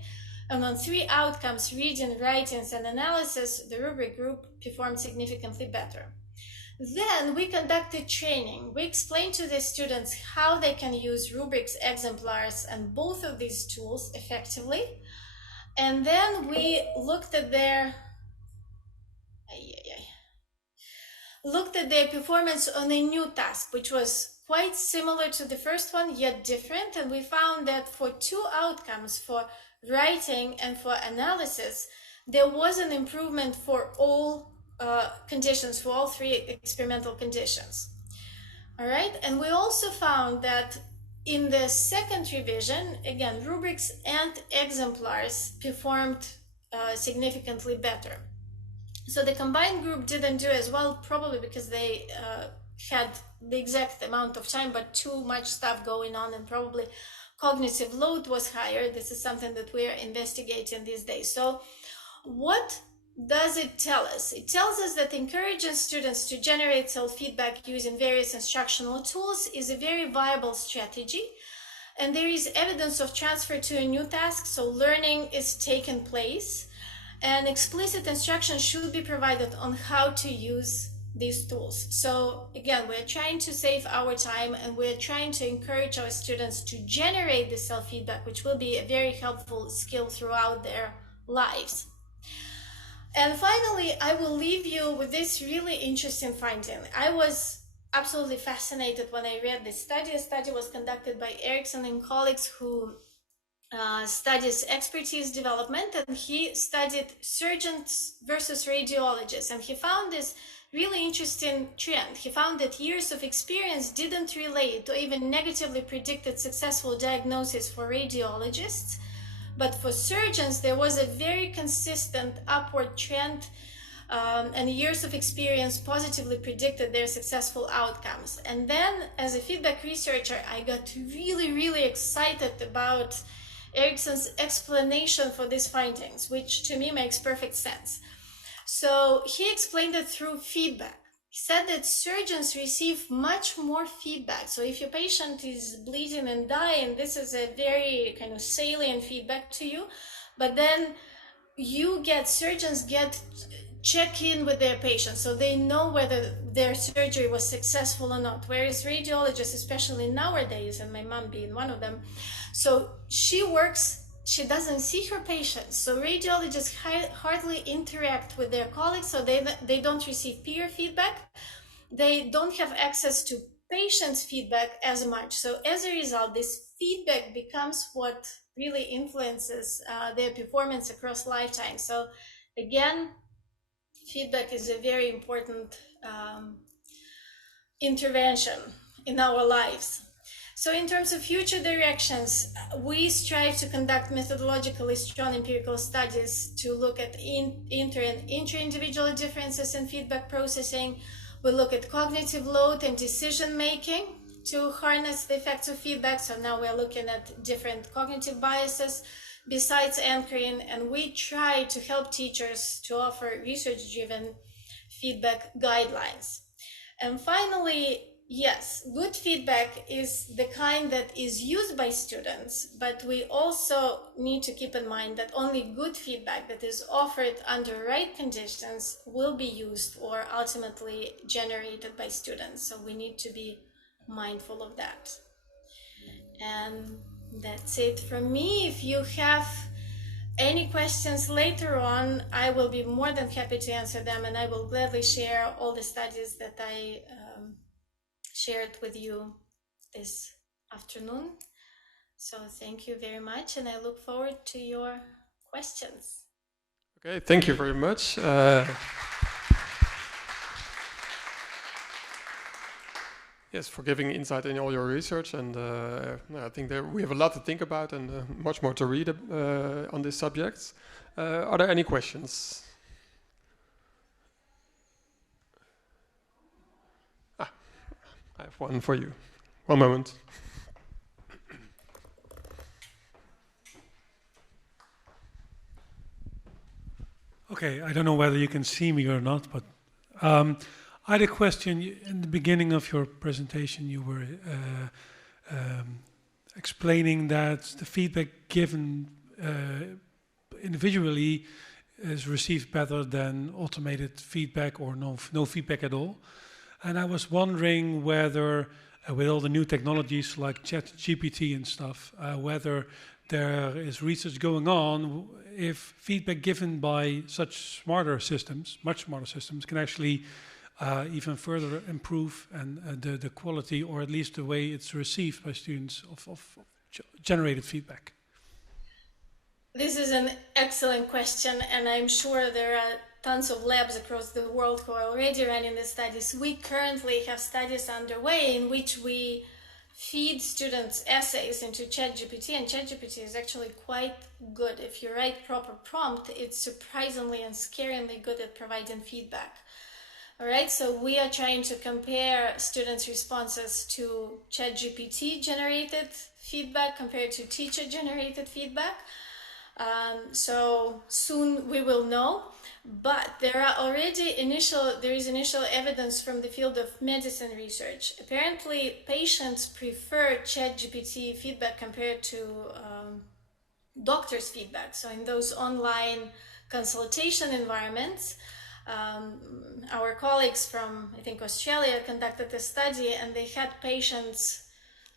And on 3 outcomes, reading, writings, and analysis, the rubric group performed significantly better. Then we conducted training. We explained to the students how they can use rubrics, exemplars, and both of these tools effectively. And then we looked at their performance on a new task, which was quite similar to the first one, yet different. And we found that for 2 outcomes, for writing and for analysis, there was an improvement for all conditions, for all 3 experimental conditions. All right, and we also found that in the second revision, again, rubrics and exemplars performed significantly better. So the combined group didn't do as well, probably because they had the exact amount of time, but too much stuff going on, and probably cognitive load was higher. This is something that we're investigating these days. So what does it tell us? It tells us that encouraging students to generate self-feedback using various instructional tools is a very viable strategy. And there is evidence of transfer to a new task, so learning is taking place. And explicit instruction should be provided on how to use these tools. So again, we're trying to save our time, and we're trying to encourage our students to generate the self-feedback, which will be a very helpful skill throughout their lives. And finally, I will leave you with this really interesting finding. I was absolutely fascinated when I read this study. A study was conducted by Erickson and colleagues, who studies expertise development, and he studied surgeons versus radiologists, and he found this really interesting trend. He found that years of experience didn't relate or even negatively predicted successful diagnosis for radiologists, but for surgeons there was a very consistent upward trend, and years of experience positively predicted their successful outcomes. And then, as a feedback researcher, I got really excited about Erickson's explanation for these findings, which to me makes perfect sense. So he explained it through feedback. he said that surgeons receive much more feedback. So if your patient is bleeding and dying, this is a very kind of salient feedback to you. But then surgeons get check in with their patients, so they know whether their surgery was successful or not. Whereas radiologists, especially nowadays, and my mom being one of them, so she doesn't see her patients. So radiologists hardly interact with their colleagues, so they don't receive peer feedback. They don't have access to patients' feedback as much. So as a result, this feedback becomes what really influences their performance across lifetime. So again, feedback is a very important intervention in our lives. So in terms of future directions, we strive to conduct methodologically strong empirical studies to look at inter and inter-individual differences in feedback processing. We look at cognitive load and decision making to harness the effects of feedback. So now we're looking at different cognitive biases besides anchoring, and we try to help teachers to offer research-driven feedback guidelines. And finally, yes, good feedback is the kind that is used by students, but we also need to keep in mind that only good feedback that is offered under right conditions will be used or ultimately generated by students. So we need to be mindful of that. And that's it from me. If you have any questions later on, I will be more than happy to answer them, and I will gladly share all the studies that I shared with you this afternoon. So thank you very much, and I look forward to your questions. Okay, thank you very much. Yes, for giving insight in all your research, and I think we have a lot to think about and much more to read on these subjects. Are there any questions? I have one for you. One moment. Okay, I don't know whether you can see me or not, but I had a question. In the beginning of your presentation, you were explaining that the feedback given individually is received better than automated feedback or no feedback at all. And I was wondering whether, with all the new technologies like ChatGPT and stuff, whether there is research going on if feedback given by such smarter systems, much smarter systems, can actually even further improve and the quality, or at least the way it's received by students of generated feedback. This is an excellent question, and I'm sure there are tons of labs across the world who are already running the studies. We currently have studies underway in which we feed students essays into ChatGPT, and ChatGPT is actually quite good. If you write proper prompt, it's surprisingly and scarily good at providing feedback. All right, so we are trying to compare students' responses to ChatGPT generated feedback compared to teacher generated feedback. So soon we will know, but there is initial evidence from the field of medicine research. Apparently, patients prefer ChatGPT feedback compared to doctors' feedback. So in those online consultation environments, our colleagues from, I think, Australia conducted a study, and they had patients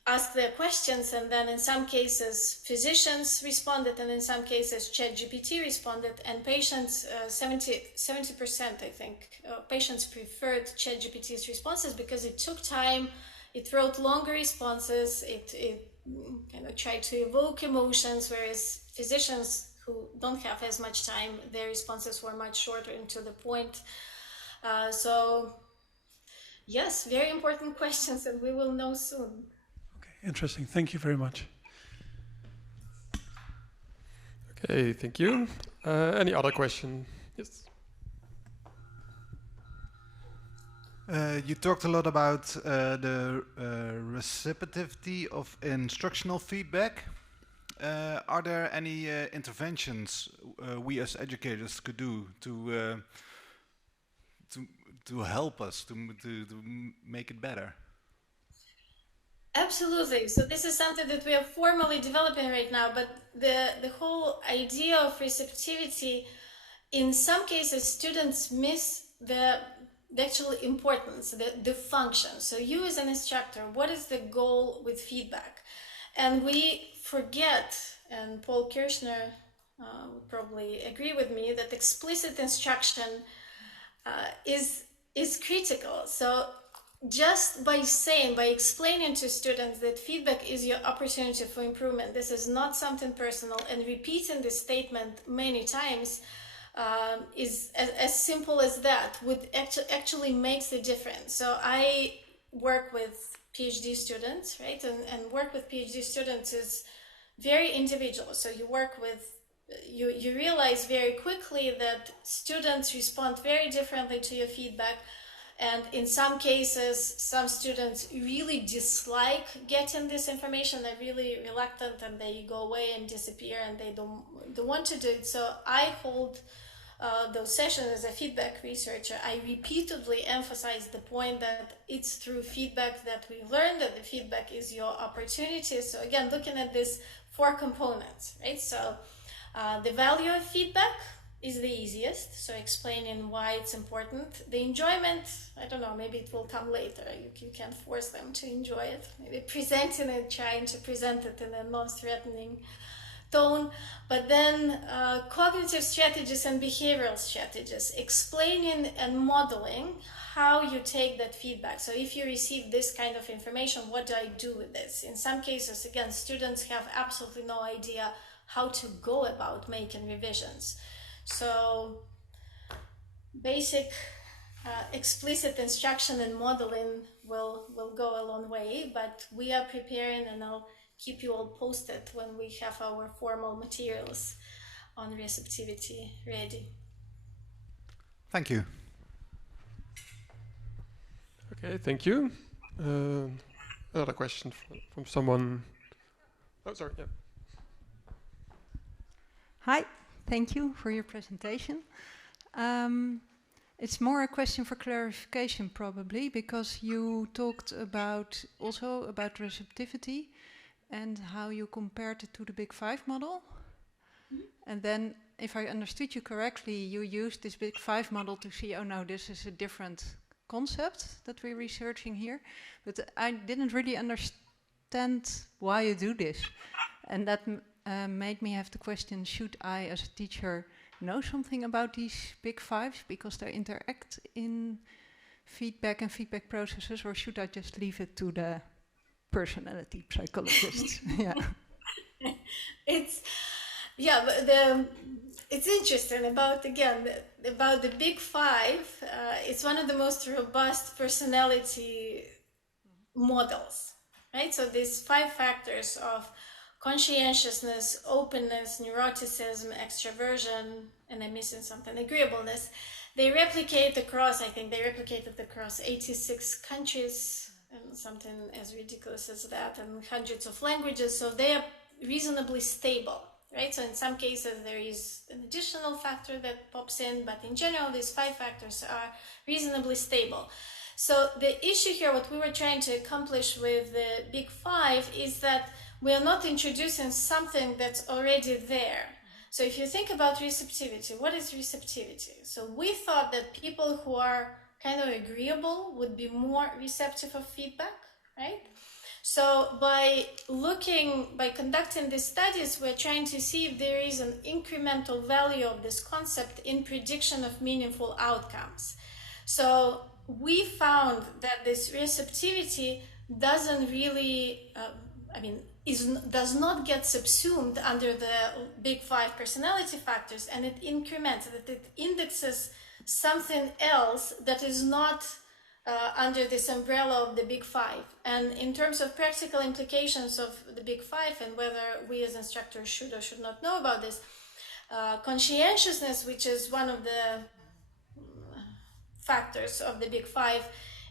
ask their questions, and then in some cases physicians responded, and in some cases ChatGPT responded, and patients, 70% I think, patients preferred ChatGPT's responses because it took time, it wrote longer responses, it kind of tried to evoke emotions, whereas physicians who don't have as much time, their responses were much shorter and to the point. So yes, very important questions, and we will know soon. Interesting. Thank you very much. Okay, thank you. Any other question? Yes. You talked a lot about the reciprocity of instructional feedback. Are there any interventions we as educators could do to to help us to make it better? Absolutely. So this is something that we are formally developing right now, but the whole idea of receptivity, in some cases, students miss the actual importance, the function. So you as an instructor, what is the goal with feedback? And we forget, and Paul Kirchner would probably agree with me, that explicit instruction is critical. So just by explaining to students that feedback is your opportunity for improvement, this is not something personal, and repeating this statement many times is as simple as that, would actually makes the difference. So I work with PhD students, right? And work with PhD students is very individual. So you work with, you realize very quickly that students respond very differently to your feedback. And in some cases, some students really dislike getting this information. They're really reluctant and they go away and disappear and they don't want to do it. So I hold those sessions as a feedback researcher. I repeatedly emphasize the point that it's through feedback that we learn, that the feedback is your opportunity. So again, looking at these 4 components, right? So the value of feedback is the easiest, so explaining why it's important. The enjoyment, I don't know, maybe it will come later. You can't force them to enjoy it. Maybe presenting it, trying to present it in a non-threatening tone. But then cognitive strategies and behavioral strategies, explaining and modeling how you take that feedback. So if you receive this kind of information, what do I do with this? In some cases, again, students have absolutely no idea how to go about making revisions. So basic explicit instruction and modeling will go a long way, but we are preparing, and I'll keep you all posted when we have our formal materials on receptivity ready. Thank you. Okay, thank you. Another question from someone. Oh, sorry, yeah. Hi, thank you for your presentation. It's more a question for clarification probably, because you talked also about receptivity and how you compared it to the Big Five model. Mm-hmm. And then, if I understood you correctly, you used this Big Five model to see, oh no, this is a different concept that we're researching here. But I didn't really understand why you do this. And that made me have the question, should I, as a teacher, know something about these Big Fives because they interact in feedback and feedback processes, or should I just leave it to the personality psychologists? Yeah. It's interesting about the Big Five. It's one of the most robust personality models, right? So these 5 factors of conscientiousness, openness, neuroticism, extroversion, and I'm missing something, agreeableness, they replicate across, I think they replicated across 86 countries, and something as ridiculous as that, and hundreds of languages, so they are reasonably stable, right? So in some cases there is an additional factor that pops in, but in general these 5 factors are reasonably stable. So the issue here, what we were trying to accomplish with the Big Five, is that we are not introducing something that's already there. So if you think about receptivity, what is receptivity? So we thought that people who are kind of agreeable would be more receptive of feedback, right? So by conducting these studies, we're trying to see if there is an incremental value of this concept in prediction of meaningful outcomes. So we found that this receptivity doesn't really, does not get subsumed under the Big Five personality factors, and it increments, that it indexes something else that is not under this umbrella of the Big Five. And in terms of practical implications of the Big Five and whether we as instructors should or should not know about this, conscientiousness, which is one of the factors of the Big Five,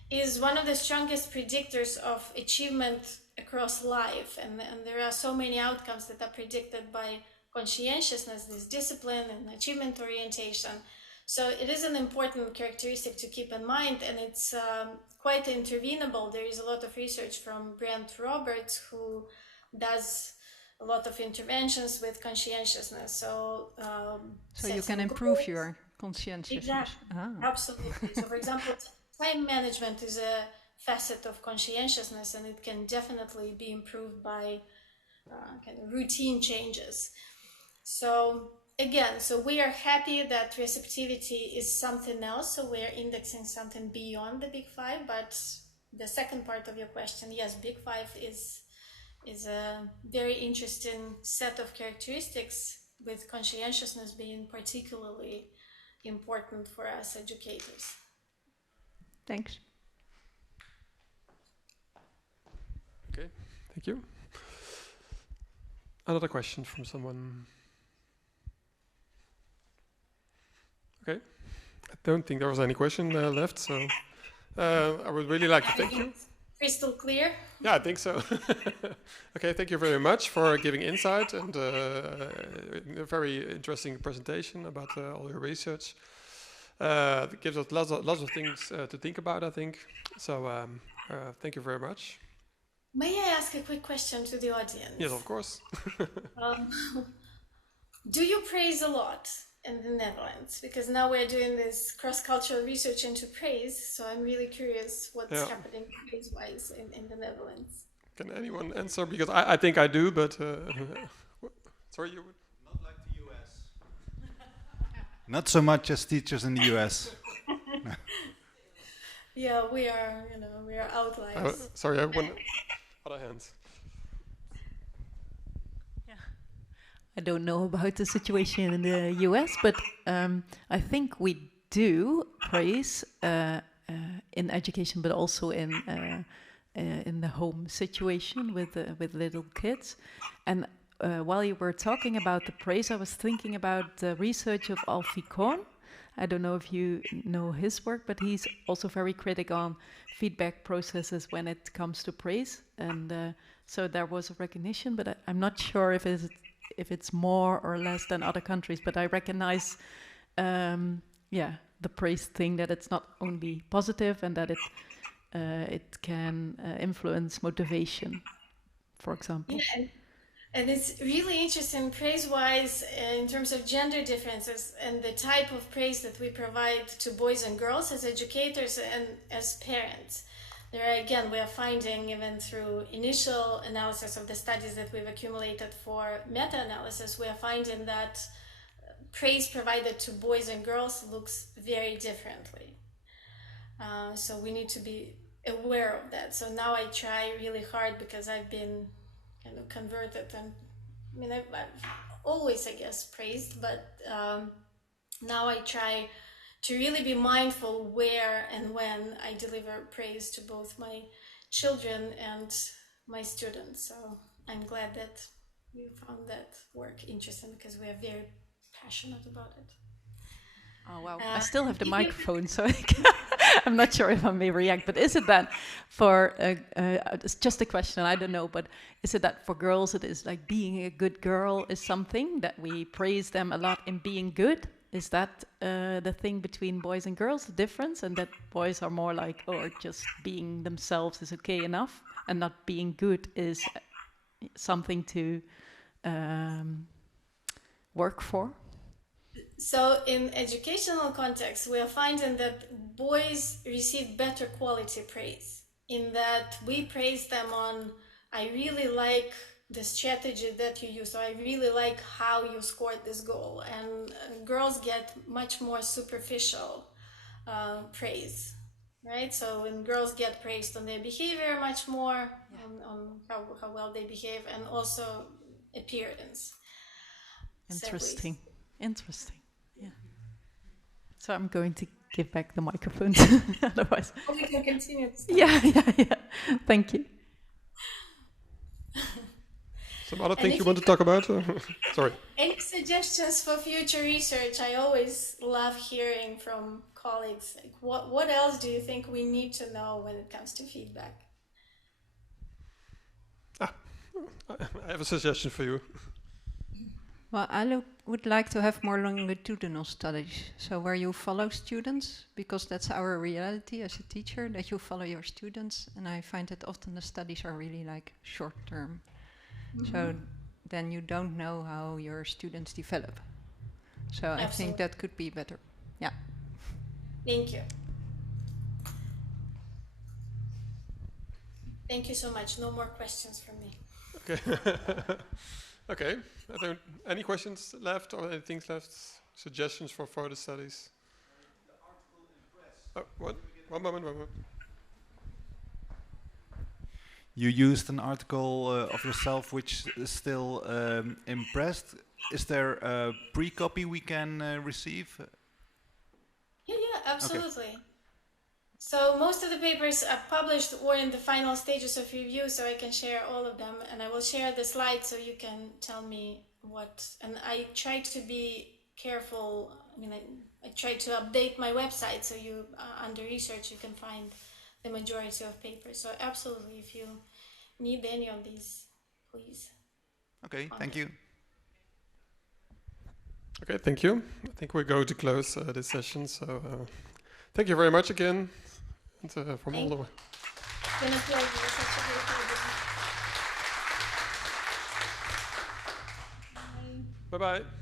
is one of the strongest predictors of achievement across life, and there are so many outcomes that are predicted by conscientiousness, this discipline and achievement orientation. So it is an important characteristic to keep in mind, and it's quite intervenable. There is a lot of research from Brent Roberts, who does a lot of interventions with conscientiousness. So you can improve your conscientiousness. Exactly. Absolutely. So for example, time management is a facet of conscientiousness, and it can definitely be improved by kind of routine changes. So again, so we are happy that receptivity is something else. So we are indexing something beyond the big five. But the second part of your question, yes, big five is a very interesting set of characteristics, with conscientiousness being particularly important for us educators. Thanks. Okay, thank you. Another question from someone. Okay, I don't think there was any question left, so I would really like to thank you. Crystal clear? Yeah, I think so. Okay, thank you very much for giving insight and a very interesting presentation about all your research. It gives us lots of things to think about, I think. So thank you very much. May I ask a quick question to the audience? Yes, of course. Do you praise a lot in the Netherlands? Because now we're doing this cross-cultural research into praise, so I'm really curious what's happening praise-wise in the Netherlands. Can anyone answer? Because I think I do, but sorry, you would. Not like the US. Not so much as teachers in the US. Yeah, we are outliers. Sorry, I have one other hand. I don't know about the situation in the US, but I think we do praise in education, but also in the home situation with little kids. And while you were talking about the praise, I was thinking about the research of Alfie Kohn. I don't know if you know his work, but he's also very critical on feedback processes when it comes to praise. And so there was a recognition, but I'm not sure if it's more or less than other countries. But I recognize, the praise thing, that it's not only positive and that it can influence motivation, for example. Yeah, and it's really interesting praise-wise in terms of gender differences and the type of praise that we provide to boys and girls as educators and as parents. There again, we are finding, even through initial analysis of the studies that we've accumulated for meta-analysis, we are finding that praise provided to boys and girls looks very differently. So we need to be aware of that. So now I try really hard, because I've been kind of converted, and I mean, I've always, I guess, praised, but now I try to really be mindful where and when I deliver praise to both my children and my students. So I'm glad that you found that work interesting, because we are very passionate about it. Oh, wow. I still have the microphone, so I'm not sure if I may react. But is it that for, it's just a question, I don't know, but is it that for girls it is like being a good girl is something that we praise them a lot in being good? Is that the thing between boys and girls, the difference? And that boys are more like, or just being themselves is okay enough, and not being good is something to work for? So in educational context, we are finding that boys receive better quality praise, in that we praise them on, I really like the strategy that you use, so I really like how you scored this goal. And girls get much more superficial praise, right? So when girls get praised on their behavior much more, on how well they behave, and also appearance. Interesting. Interesting. Yeah. So I'm going to give back the microphone. Otherwise. Oh, we can continue. Yeah. Thank you. Some other things you want to talk about? Sorry. Any suggestions for future research? I always love hearing from colleagues. Like, what else do you think we need to know when it comes to feedback? I have a suggestion for you. Well, I would like to have more longitudinal studies, so where you follow students, because that's our reality as a teacher, that you follow your students, and I find that often the studies are really like short term. So then you don't know how your students develop. So I think that could be better. Yeah. Thank you. Thank you so much. No more questions from me. Okay. Okay. Are there any questions left or anything left? Suggestions for further studies? Oh, what? One moment. You used an article of yourself which is still impressed. Is there a pre-copy we can receive? Yeah, absolutely. So most of the papers are published or in the final stages of review, so I can share all of them, and I will share the slides so you can tell me what. And I try to be careful. I mean, I try to update my website so you under research you can find the majority of papers. So absolutely, if you need any of these, please. Okay, thank you. Okay, thank you. I think we're going to close this session. So thank you very much again. And, from all the way. It's been a pleasure. Such a great program. Bye-bye.